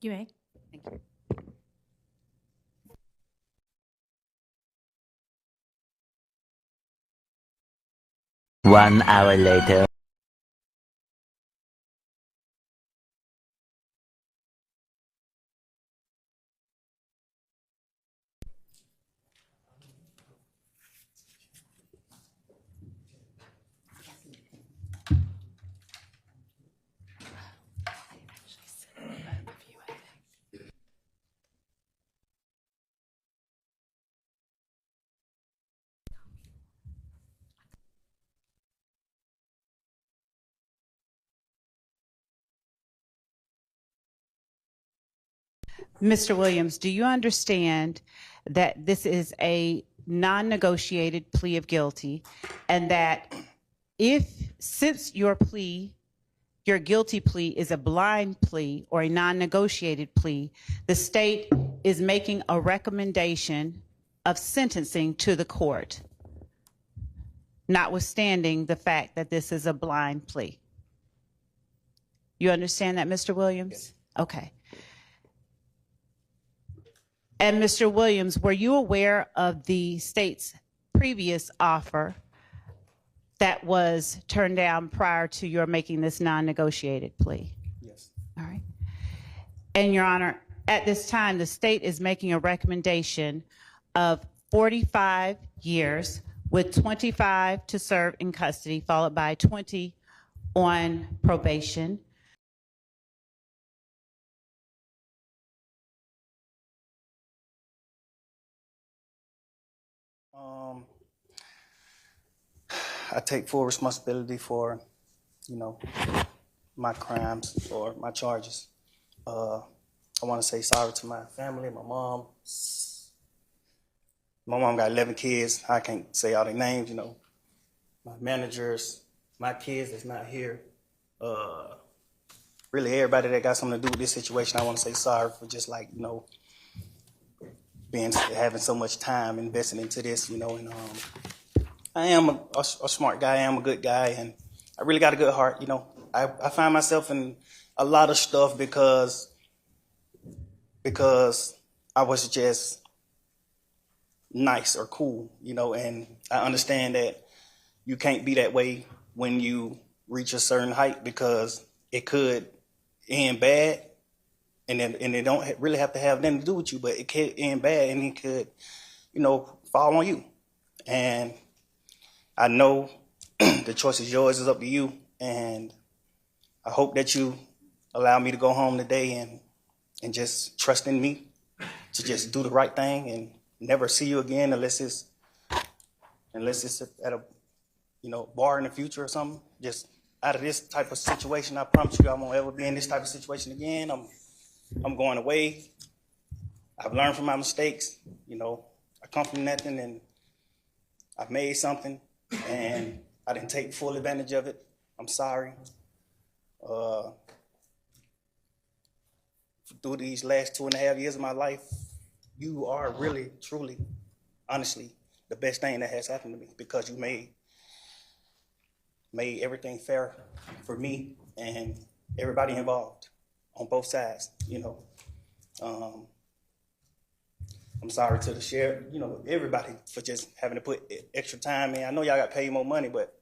You may. Thank you. One hour later. Mr. Williams, do you understand that this is a non-negotiated plea of guilty, and that since your guilty plea is a blind plea or a non-negotiated plea, the state is making a recommendation of sentencing to the court, notwithstanding the fact that this is a blind plea? You understand that, Mr. Williams? Yes. Okay. And Mr. Williams, were you aware of the state's previous offer that was turned down prior to your making this non-negotiated plea? Yes. All right. And Your Honor, at this time, the state is making a recommendation of 45 years with 25 to serve in custody, followed by 20 on probation. I take full responsibility for, you know, my crimes or my charges. I want to say sorry to my family, my mom. My mom got 11 kids. I can't say all their names, you know. My managers, my kids that's not here. Really everybody that got something to do with this situation, I want to say sorry for just like, you know, having so much time invested into this, you know, and I am a smart guy, I am a good guy, and I really got a good heart, you know. I find myself in a lot of stuff because I was just nice or cool, you know, and I understand that you can't be that way when you reach a certain height because it could end bad, and it don't really have to have nothing to do with you, but it could end bad and it could, you know, fall on you. And I know the choice is yours, it's up to you, and I hope that you allow me to go home today and just trust in me to just do the right thing and never see you again unless it's at a, you know, bar in the future or something. Just out of this type of situation, I promise you I won't ever be in this type of situation again. I'm going away. I've learned from my mistakes. You know, I come from nothing and I've made something and I didn't take full advantage of it. I'm sorry. Through these last 2.5 years of my life, you are really, truly, honestly, the best thing that has happened to me because you made everything fair for me and everybody involved on both sides, you know. I'm sorry to the sheriff, you know, everybody for just having to put extra time in. I know y'all got paid more money, but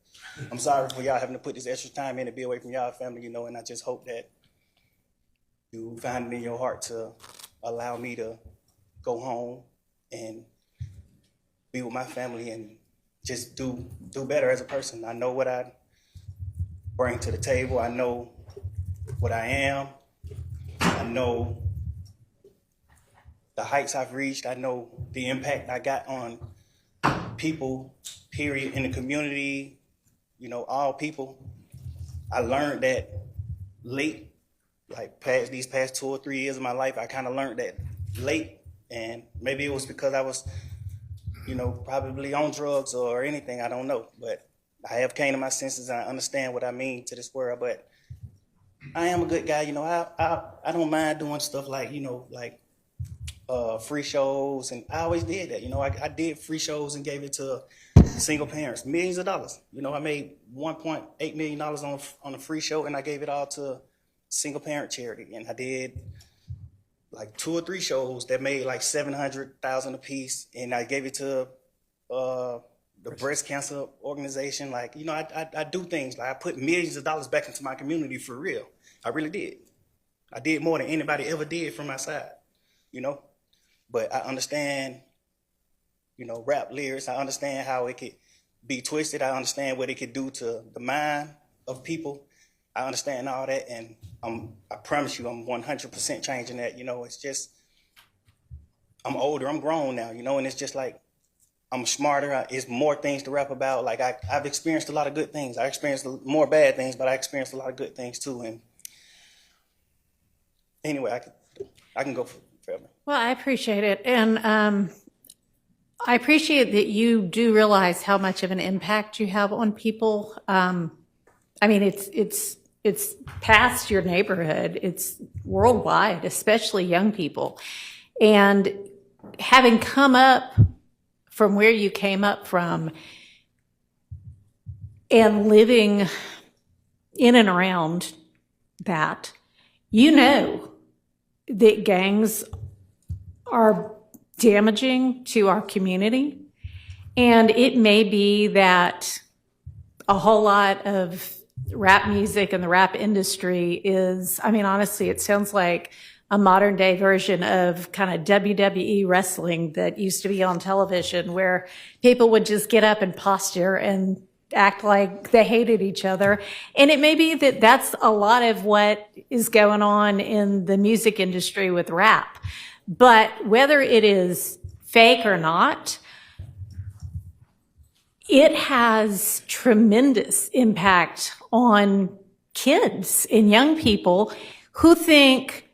I'm sorry for y'all having to put this extra time in to be away from y'all family, you know, and I just hope that you find it in your heart to allow me to go home and be with my family and just do better as a person. I know what I bring to the table. I know what I am. I know the heights I've reached. I know the impact I got on people, period, in the community, you know, all people. I learned that late, like these past 2 or 3 years of my life, I kind of learned that late. And maybe it was because I was, you know, probably on drugs or anything, I don't know. But I have came to my senses and I understand what I mean to this world. But I am a good guy, you know, I don't mind doing stuff like, you know, like free shows, and I always did that. You know, I did free shows and gave it to single parents, millions of dollars. You know, I made $1.8 million on a free show, and I gave it all to single parent charity. And I did like 2 or 3 shows that made like $700,000 a piece, and I gave it to the breast cancer organization. Like, you know, I do things like I put millions of dollars back into my community for real. I really did. I did more than anybody ever did from my side, you know. But I understand, you know, rap lyrics. I understand how it could be twisted. I understand what it could do to the mind of people. I understand all that, and I promise you I'm 100% changing that. You know, it's just, I'm older, I'm grown now, you know, and it's just like, I'm smarter. It's more things to rap about. Like I've experienced a lot of good things. I experienced more bad things, but I experienced a lot of good things too. And anyway, I can go forever. Well, I appreciate it. And I appreciate that you do realize how much of an impact you have on people. I mean, it's past your neighborhood. It's worldwide, especially young people. And having come up from where you came up from and living in and around that, you know that gangs are damaging to our community. And it may be that a whole lot of rap music and the rap industry is, I mean, honestly, it sounds like a modern day version of kind of WWE wrestling that used to be on television, where people would just get up and posture and act like they hated each other. And it may be that that's a lot of what is going on in the music industry with rap. But whether it is fake or not, it has tremendous impact on kids and young people who think,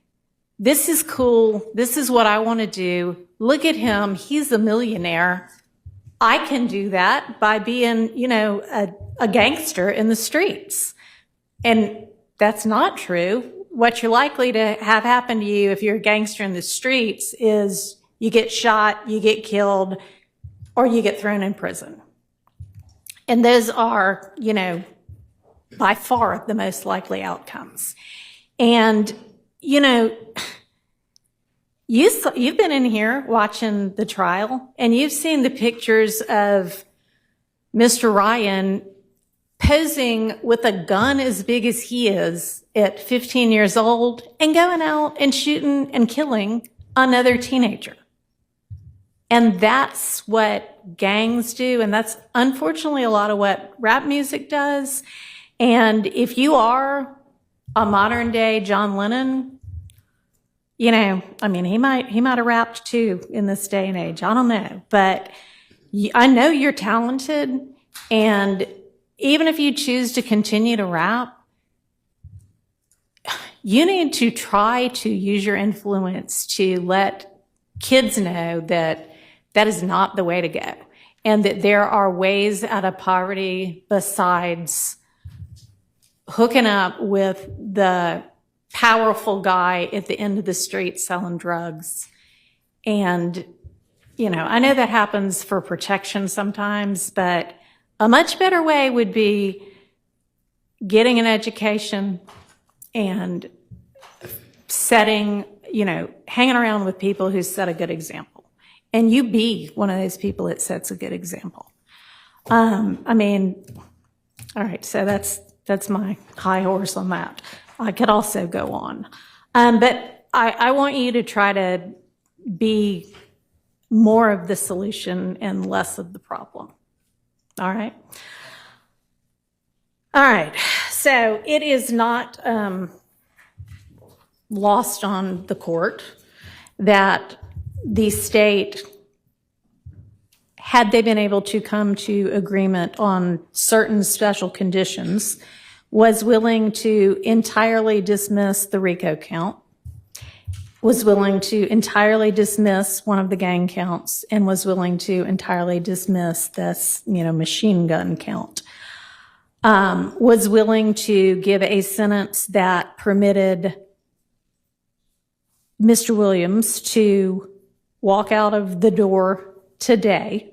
this is cool, this is what I want to do, look at him, he's a millionaire, I can do that by being, you know, a gangster in the streets. And that's not true. What you're likely to have happen to you if you're a gangster in the streets is you get shot, you get killed, or you get thrown in prison. And those are, you know, by far the most likely outcomes. And, you know, you've been in here watching the trial, and you've seen the pictures of Mr. Ryan posing with a gun as big as he is at 15 years old and going out and shooting and killing another teenager. And that's what gangs do, and that's unfortunately a lot of what rap music does. And if you are a modern day John Lennon, you know, I mean, he might have rapped too in this day and age. I don't know, but I know you're talented, and even if you choose to continue to rap, you need to try to use your influence to let kids know that that is not the way to go, and that there are ways out of poverty besides hooking up with the powerful guy at the end of the street selling drugs. And, you know, I know that happens for protection sometimes, but a much better way would be getting an education and setting, you know, hanging around with people who set a good example. And you be one of those people that sets a good example. I mean, all right, so that's my high horse on that. I could also go on. But I want you to try to be more of the solution and less of the problem. All right? All right. So it is not lost on the court that the state, had they been able to come to agreement on certain special conditions, was willing to entirely dismiss the RICO count, was willing to entirely dismiss one of the gang counts, and was willing to entirely dismiss this, you know, machine gun count. Was willing to give a sentence that permitted Mr. Williams to walk out of the door today,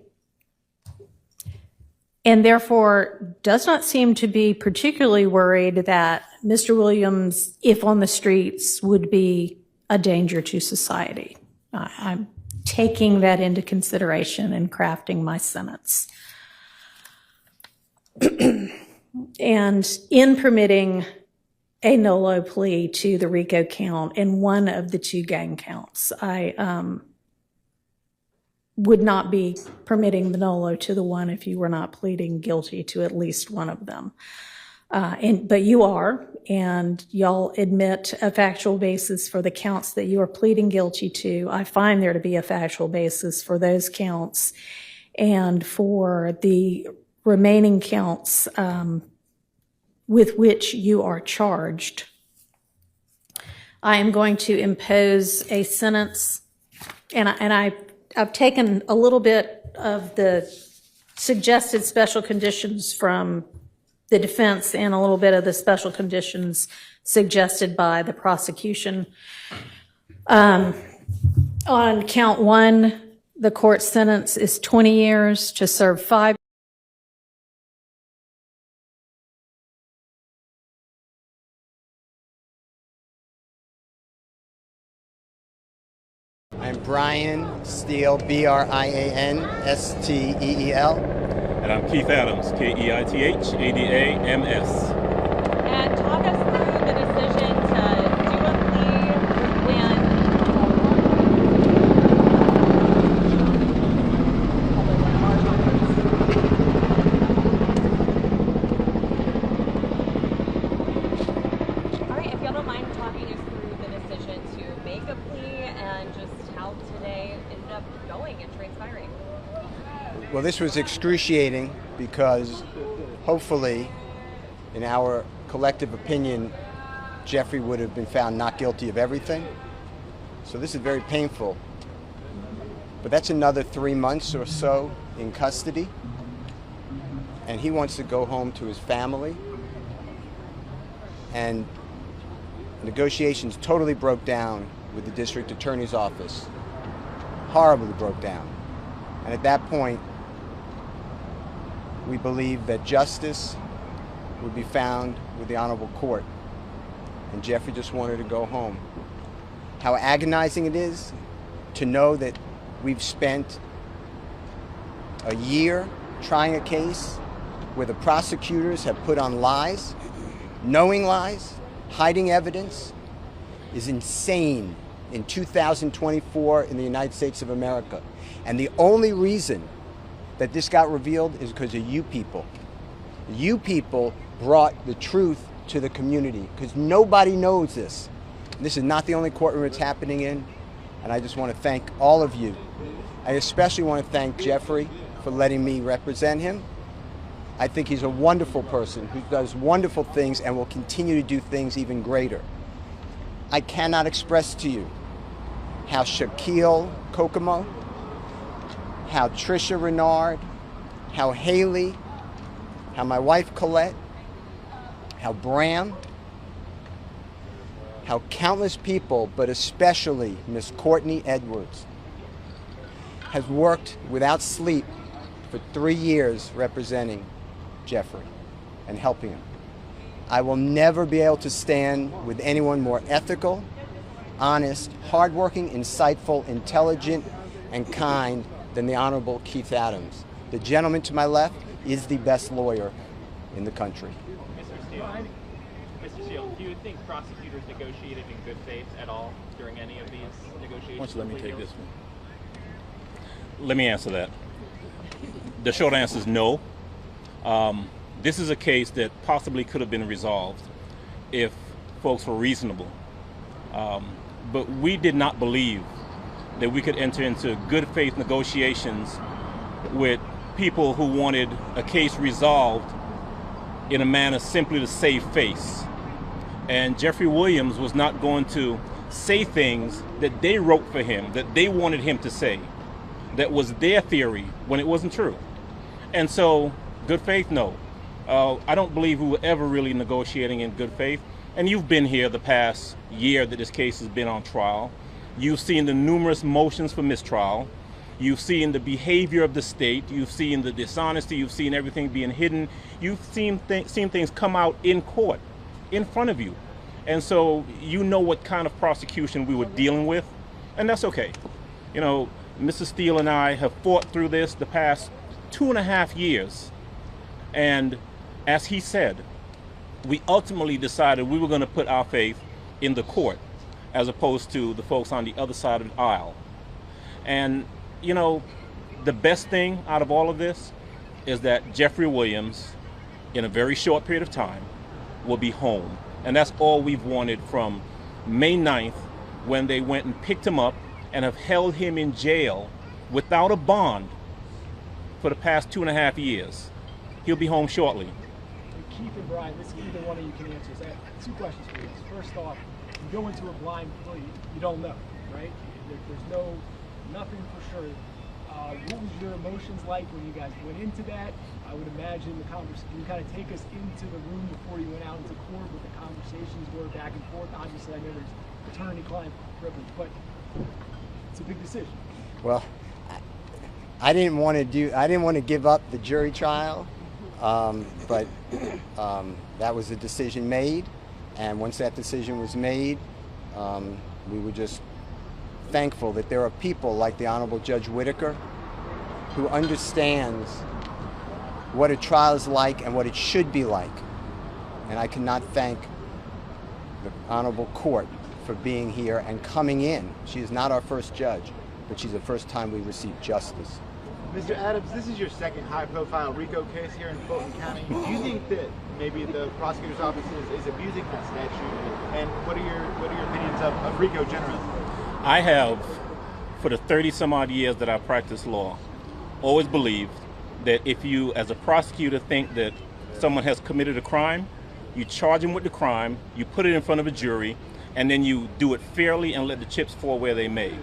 and therefore does not seem to be particularly worried that Mr. Williams, if on the streets, would be a danger to society. I'm taking that into consideration in crafting my sentence. And in permitting a nolo plea to the RICO count and one of the two gang counts, I would not be permitting the nolo to the one if you were not pleading guilty to at least one of them. But you are, and y'all admit a factual basis for the counts that you are pleading guilty to. I find there to be a factual basis for those counts, and for the remaining counts with which you are charged. I am going to impose a sentence, and I've taken a little bit of the suggested special conditions from the defense and a little bit of the special conditions suggested by the prosecution. On count one, the court sentence is 20 years to serve 5. I'm Brian Steele, Brian Steel. And I'm Keith Adams, Keithadams. And talk us through the decision to do a plea when all right, if y'all don't mind talking us through the decision to make a plea and just how today ended up going and transpiring. Well, this was excruciating because hopefully, in our collective opinion, Jeffrey would have been found not guilty of everything. So this is very painful. But that's another 3 months or so in custody. And he wants to go home to his family. And negotiations totally broke down with the district attorney's office. Horribly broke down. And at that point, we believed that justice would be found with the honorable court. And Jeffrey just wanted to go home. How agonizing it is to know that we've spent a year trying a case where the prosecutors have put on lies, knowing lies, hiding evidence, is insane in 2024 in the United States of America. And the only reason that this got revealed is because of you people. You people brought the truth to the community because nobody knows this. This is not the only courtroom it's happening in, and I just want to thank all of you. I especially want to thank Jeffrey for letting me represent him. I think he's a wonderful person who does wonderful things and will continue to do things even greater. I cannot express to you how Shaquille Kokomo, how Trisha Renard, how Haley, how my wife Colette, how Bram, how countless people, but especially Miss Courtney Edwards, has worked without sleep for 3 years representing Jeffrey and helping him. I will never be able to stand with anyone more ethical, honest, hardworking, insightful, intelligent, and kind than the Honorable Keith Adams. The gentleman to my left is the best lawyer in the country. Mr. Steele, do you think prosecutors negotiated in good faith at all during any of these negotiations? Why don't you let me take this one? Let me answer that. The short answer is no. This is a case that possibly could have been resolved if folks were reasonable. But we did not believe that we could enter into good faith negotiations with people who wanted a case resolved in a manner simply to save face. And Jeffrey Williams was not going to say things that they wrote for him, that they wanted him to say, that was their theory when it wasn't true. And so, good faith, no. I don't believe we were ever really negotiating in good faith. And you've been here the past year that this case has been on trial. You've seen the numerous motions for mistrial. You've seen the behavior of the state. You've seen the dishonesty. You've seen everything being hidden. You've seen things come out in court, in front of you. And so you know what kind of prosecution we were dealing with, and that's okay. You know, Mr. Steele and I have fought through this the past 2.5 years. And as he said, we ultimately decided we were going to put our faith in the court as opposed to the folks on the other side of the aisle. And, you know, the best thing out of all of this is that Jeffrey Williams, in a very short period of time, will be home. And that's all we've wanted from May 9th, when they went and picked him up and have held him in jail without a bond for the past 2.5 years. He'll be home shortly. Keith and Brian, this either one of you can answer. So I have 2 questions for you. First off, you go into a blind plea, you don't know, right? There's nothing for sure. What was your emotions like when you guys went into that? I would imagine the conversation, can you kind of take us into the room before you went out into court, what the conversations were back and forth? Obviously, I know there's attorney-client privilege, but it's a big decision. Well, I didn't want to give up the jury trial, but that was a decision made, and once that decision was made, we were just thankful that there are people like the Honorable Judge Whitaker who understands what a trial is like and what it should be like. And I cannot thank the Honorable Court for being here and coming in. She is not our first judge, but she's the first time we received justice. Mr. Adams, this is your second high-profile RICO case here in Fulton County. Do you think that maybe the prosecutor's office is abusing that statute? And what are your opinions of RICO generally? I have, for the 30-some-odd years that I've practiced law, always believed that if you, as a prosecutor, think that someone has committed a crime, you charge them with the crime, you put it in front of a jury, and then you do it fairly and let the chips fall where they may.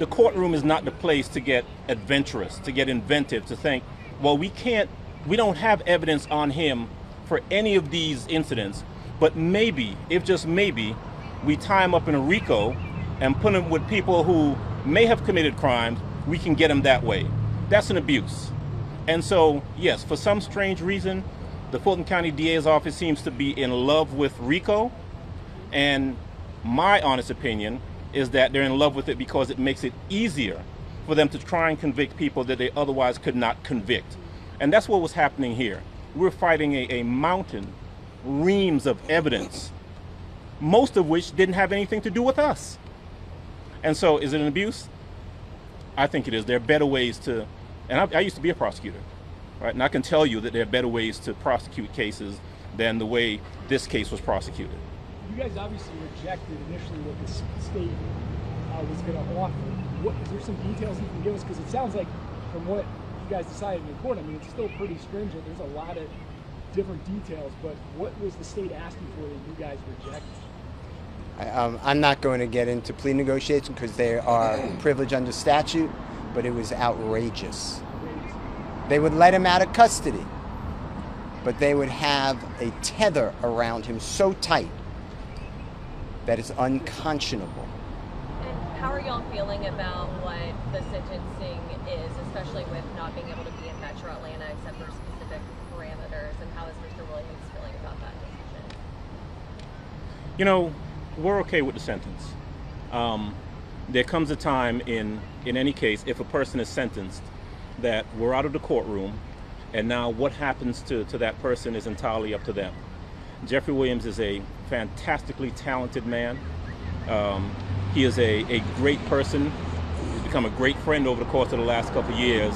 The courtroom is not the place to get adventurous, to get inventive, to think, well, we don't have evidence on him for any of these incidents, but maybe, if just maybe, we tie him up in a RICO and put him with people who may have committed crimes, we can get him that way. That's an abuse. And so, yes, for some strange reason, the Fulton County DA's office seems to be in love with RICO, and my honest opinion is that they're in love with it because it makes it easier for them to try and convict people that they otherwise could not convict. And that's what was happening here. We're fighting a mountain, reams of evidence, most of which didn't have anything to do with us. And so, is it an abuse? I think it is. There are better ways to, and I used to be a prosecutor, right? And I can tell you that there are better ways to prosecute cases than the way this case was prosecuted. You guys obviously rejected initially what the state was going to offer. Is there some details you can give us? Because it sounds like from what you guys decided in court, I mean, it's still pretty stringent. There's a lot of different details, but what was the state asking for that you guys rejected? I'm not going to get into plea negotiations because they are privileged under statute, but it was outrageous. They would let him out of custody, but they would have a tether around him so tight that is unconscionable. And how are y'all feeling about what the sentencing is, especially with not being able to be in Metro Atlanta except for specific parameters, and how is Mr. Williams feeling about that decision? You know, we're okay with the sentence. There comes a time in any case, if a person is sentenced, that we're out of the courtroom, and now what happens to that person is entirely up to them. Jeffrey Williams is a fantastically talented man. He is a great person. He's become a great friend over the course of the last couple of years.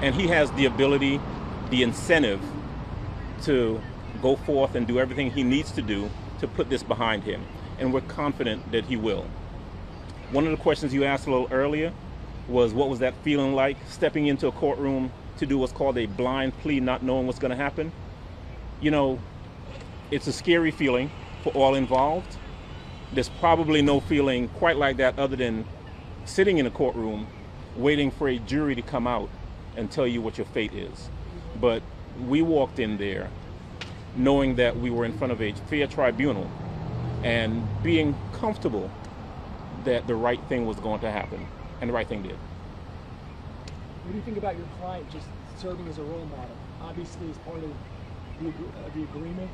And he has the ability, the incentive to go forth and do everything he needs to do to put this behind him. And we're confident that he will. One of the questions you asked a little earlier was, what was that feeling like, stepping into a courtroom to do what's called a blind plea, not knowing what's going to happen? You know, it's a scary feeling for all involved. There's probably no feeling quite like that other than sitting in a courtroom waiting for a jury to come out and tell you what your fate is. But we walked in there knowing that we were in front of a fair tribunal and being comfortable that the right thing was going to happen, and the right thing did. What do you think about your client just serving as a role model? Obviously, as part of the agreement,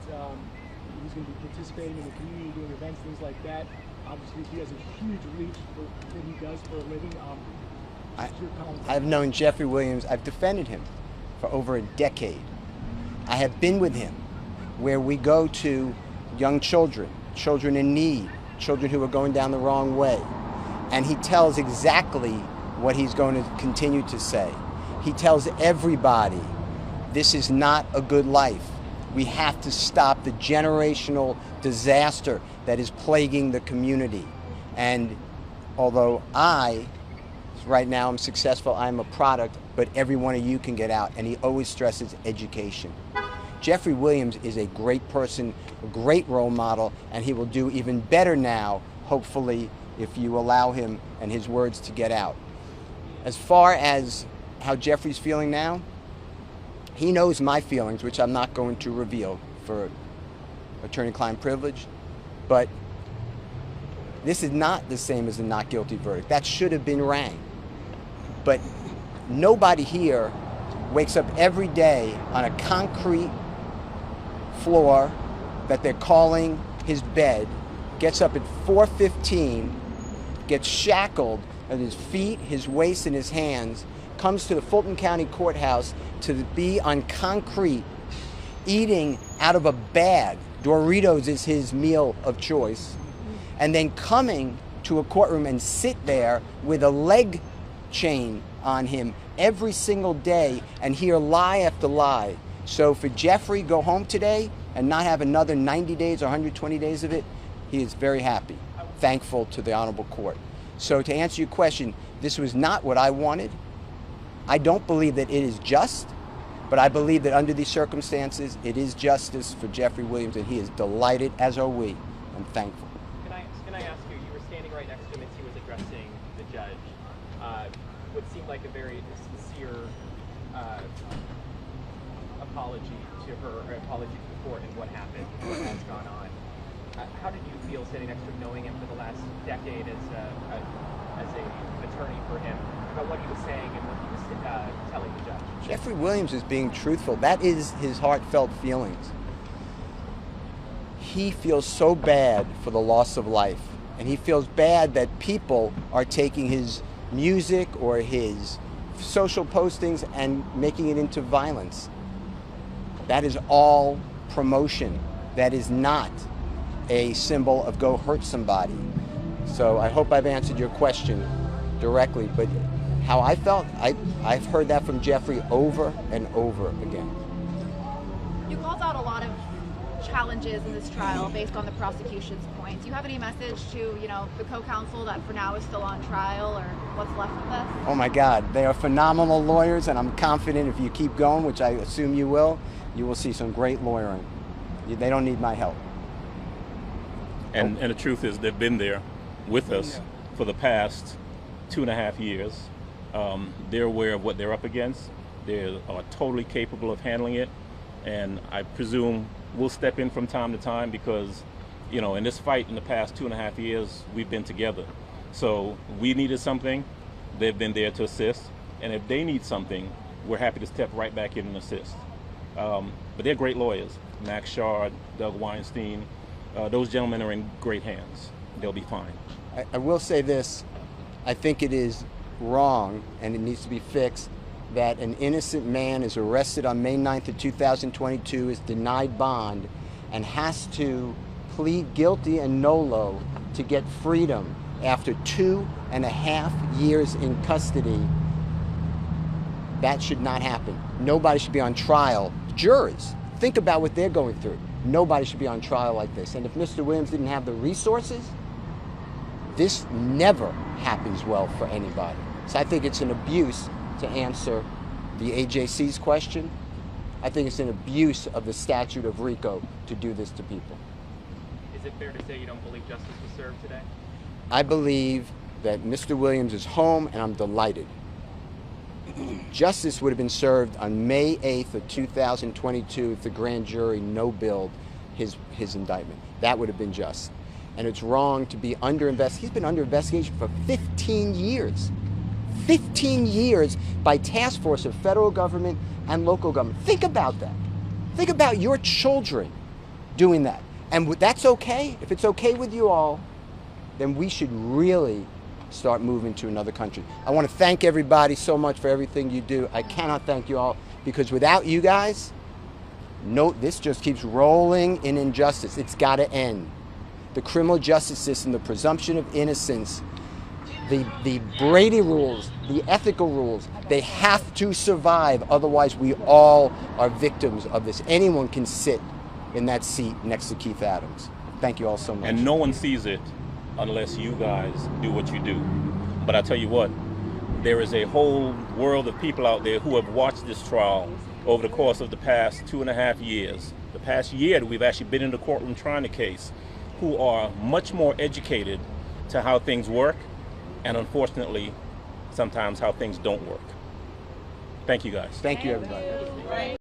he's going to be participating in the community, doing events, things like that. Obviously, he has a huge reach for what he does for a living. I've known Jeffrey Williams. I've defended him for over a decade. I have been with him where we go to young children, children in need, children who are going down the wrong way. And he tells exactly what he's going to continue to say. He tells everybody, this is not a good life. We have to stop the generational disaster that is plaguing the community. And although right now I'm successful, I'm a product, but every one of you can get out. And he always stresses education. Jeffrey Williams is a great person, a great role model, and he will do even better now, hopefully, if you allow him and his words to get out. As far as how Jeffrey's feeling now, he knows my feelings, which I'm not going to reveal for attorney-client privilege, but this is not the same as a not guilty verdict. That should have been rang. But nobody here wakes up every day on a concrete floor that they're calling his bed, gets up at 4:15, gets shackled at his feet, his waist, and his hands, comes to the Fulton County Courthouse to be on concrete, eating out of a bag. Doritos is his meal of choice. And then coming to a courtroom and sit there with a leg chain on him every single day and hear lie after lie. So for Jeffrey, go home today and not have another 90 days or 120 days of it, he is very happy, thankful to the Honorable Court. So to answer your question, this was not what I wanted. I don't believe that it is just, but I believe that under these circumstances, it is justice for Jeffrey Williams, and he is delighted, as are we, and thankful. Can I ask you, you were standing right next to him as he was addressing the judge. What seemed like a very sincere apology to her, or apology to the court and what happened, what has gone on. How did you feel standing next to him, knowing him for the last decade as an attorney for him, about what he was saying and what he was telling the judge? Jeffrey Williams is being truthful. That is his heartfelt feelings. He feels so bad for the loss of life, and he feels bad that people are taking his music or his social postings and making it into violence. That is all promotion. That is not a symbol of go hurt somebody. So I hope I've answered your question directly, but how I felt, I've heard that from Jeffrey over and over again. You called out a lot of challenges in this trial based on the prosecution's points. Do you have any message to, the co-counsel that for now is still on trial, or what's left of this? Oh my God, they are phenomenal lawyers, and I'm confident if you keep going, which I assume you will see some great lawyering. They don't need my help. And the truth is, they've been there with us for the past 2.5 years. They're aware of what they're up against. They are totally capable of handling it, and I presume we'll step in from time to time because, in this fight in the past 2.5 years, we've been together. So we needed something, they've been there to assist, and if they need something, we're happy to step right back in and assist. But they're great lawyers. Max Shard, Doug Weinstein, those gentlemen are in great hands. They'll be fine. I will say this, I think it is wrong, and it needs to be fixed, that an innocent man is arrested on May 9th of 2022, is denied bond, and has to plead guilty and nolo to get freedom after 2.5 years in custody. That should not happen. Nobody should be on trial. Jurors, think about what they're going through. Nobody should be on trial like this. And if Mr. Williams didn't have the resources, this never happens well for anybody. So I think it's an abuse, to answer the AJC's question. I think it's an abuse of the statute of RICO to do this to people. Is it fair to say you don't believe justice was served today? I believe that Mr. Williams is home, and I'm delighted. Justice would have been served on May 8th of 2022 if the grand jury no-billed his indictment. That would have been just. And it's wrong to be under investigation. He's been under investigation for 15 years. 15 years by task force of federal government and local government. Think about that. Think about your children doing that. And that's okay. If it's okay with you all, then we should really start moving to another country. I want to thank everybody so much for everything you do. I cannot thank you all, because without you guys, this just keeps rolling in injustice. It's got to end. The criminal justice system, the presumption of innocence, the Brady rules, the ethical rules, they have to survive. Otherwise, we all are victims of this. Anyone can sit in that seat next to Keith Adams. Thank you all so much. And no one sees it unless you guys do what you do. But I tell you what, there is a whole world of people out there who have watched this trial over the course of the past 2.5 years. The past year that we've actually been in the courtroom trying the case, who are much more educated to how things work, and unfortunately, sometimes how things don't work. Thank you guys. Thank you, everybody.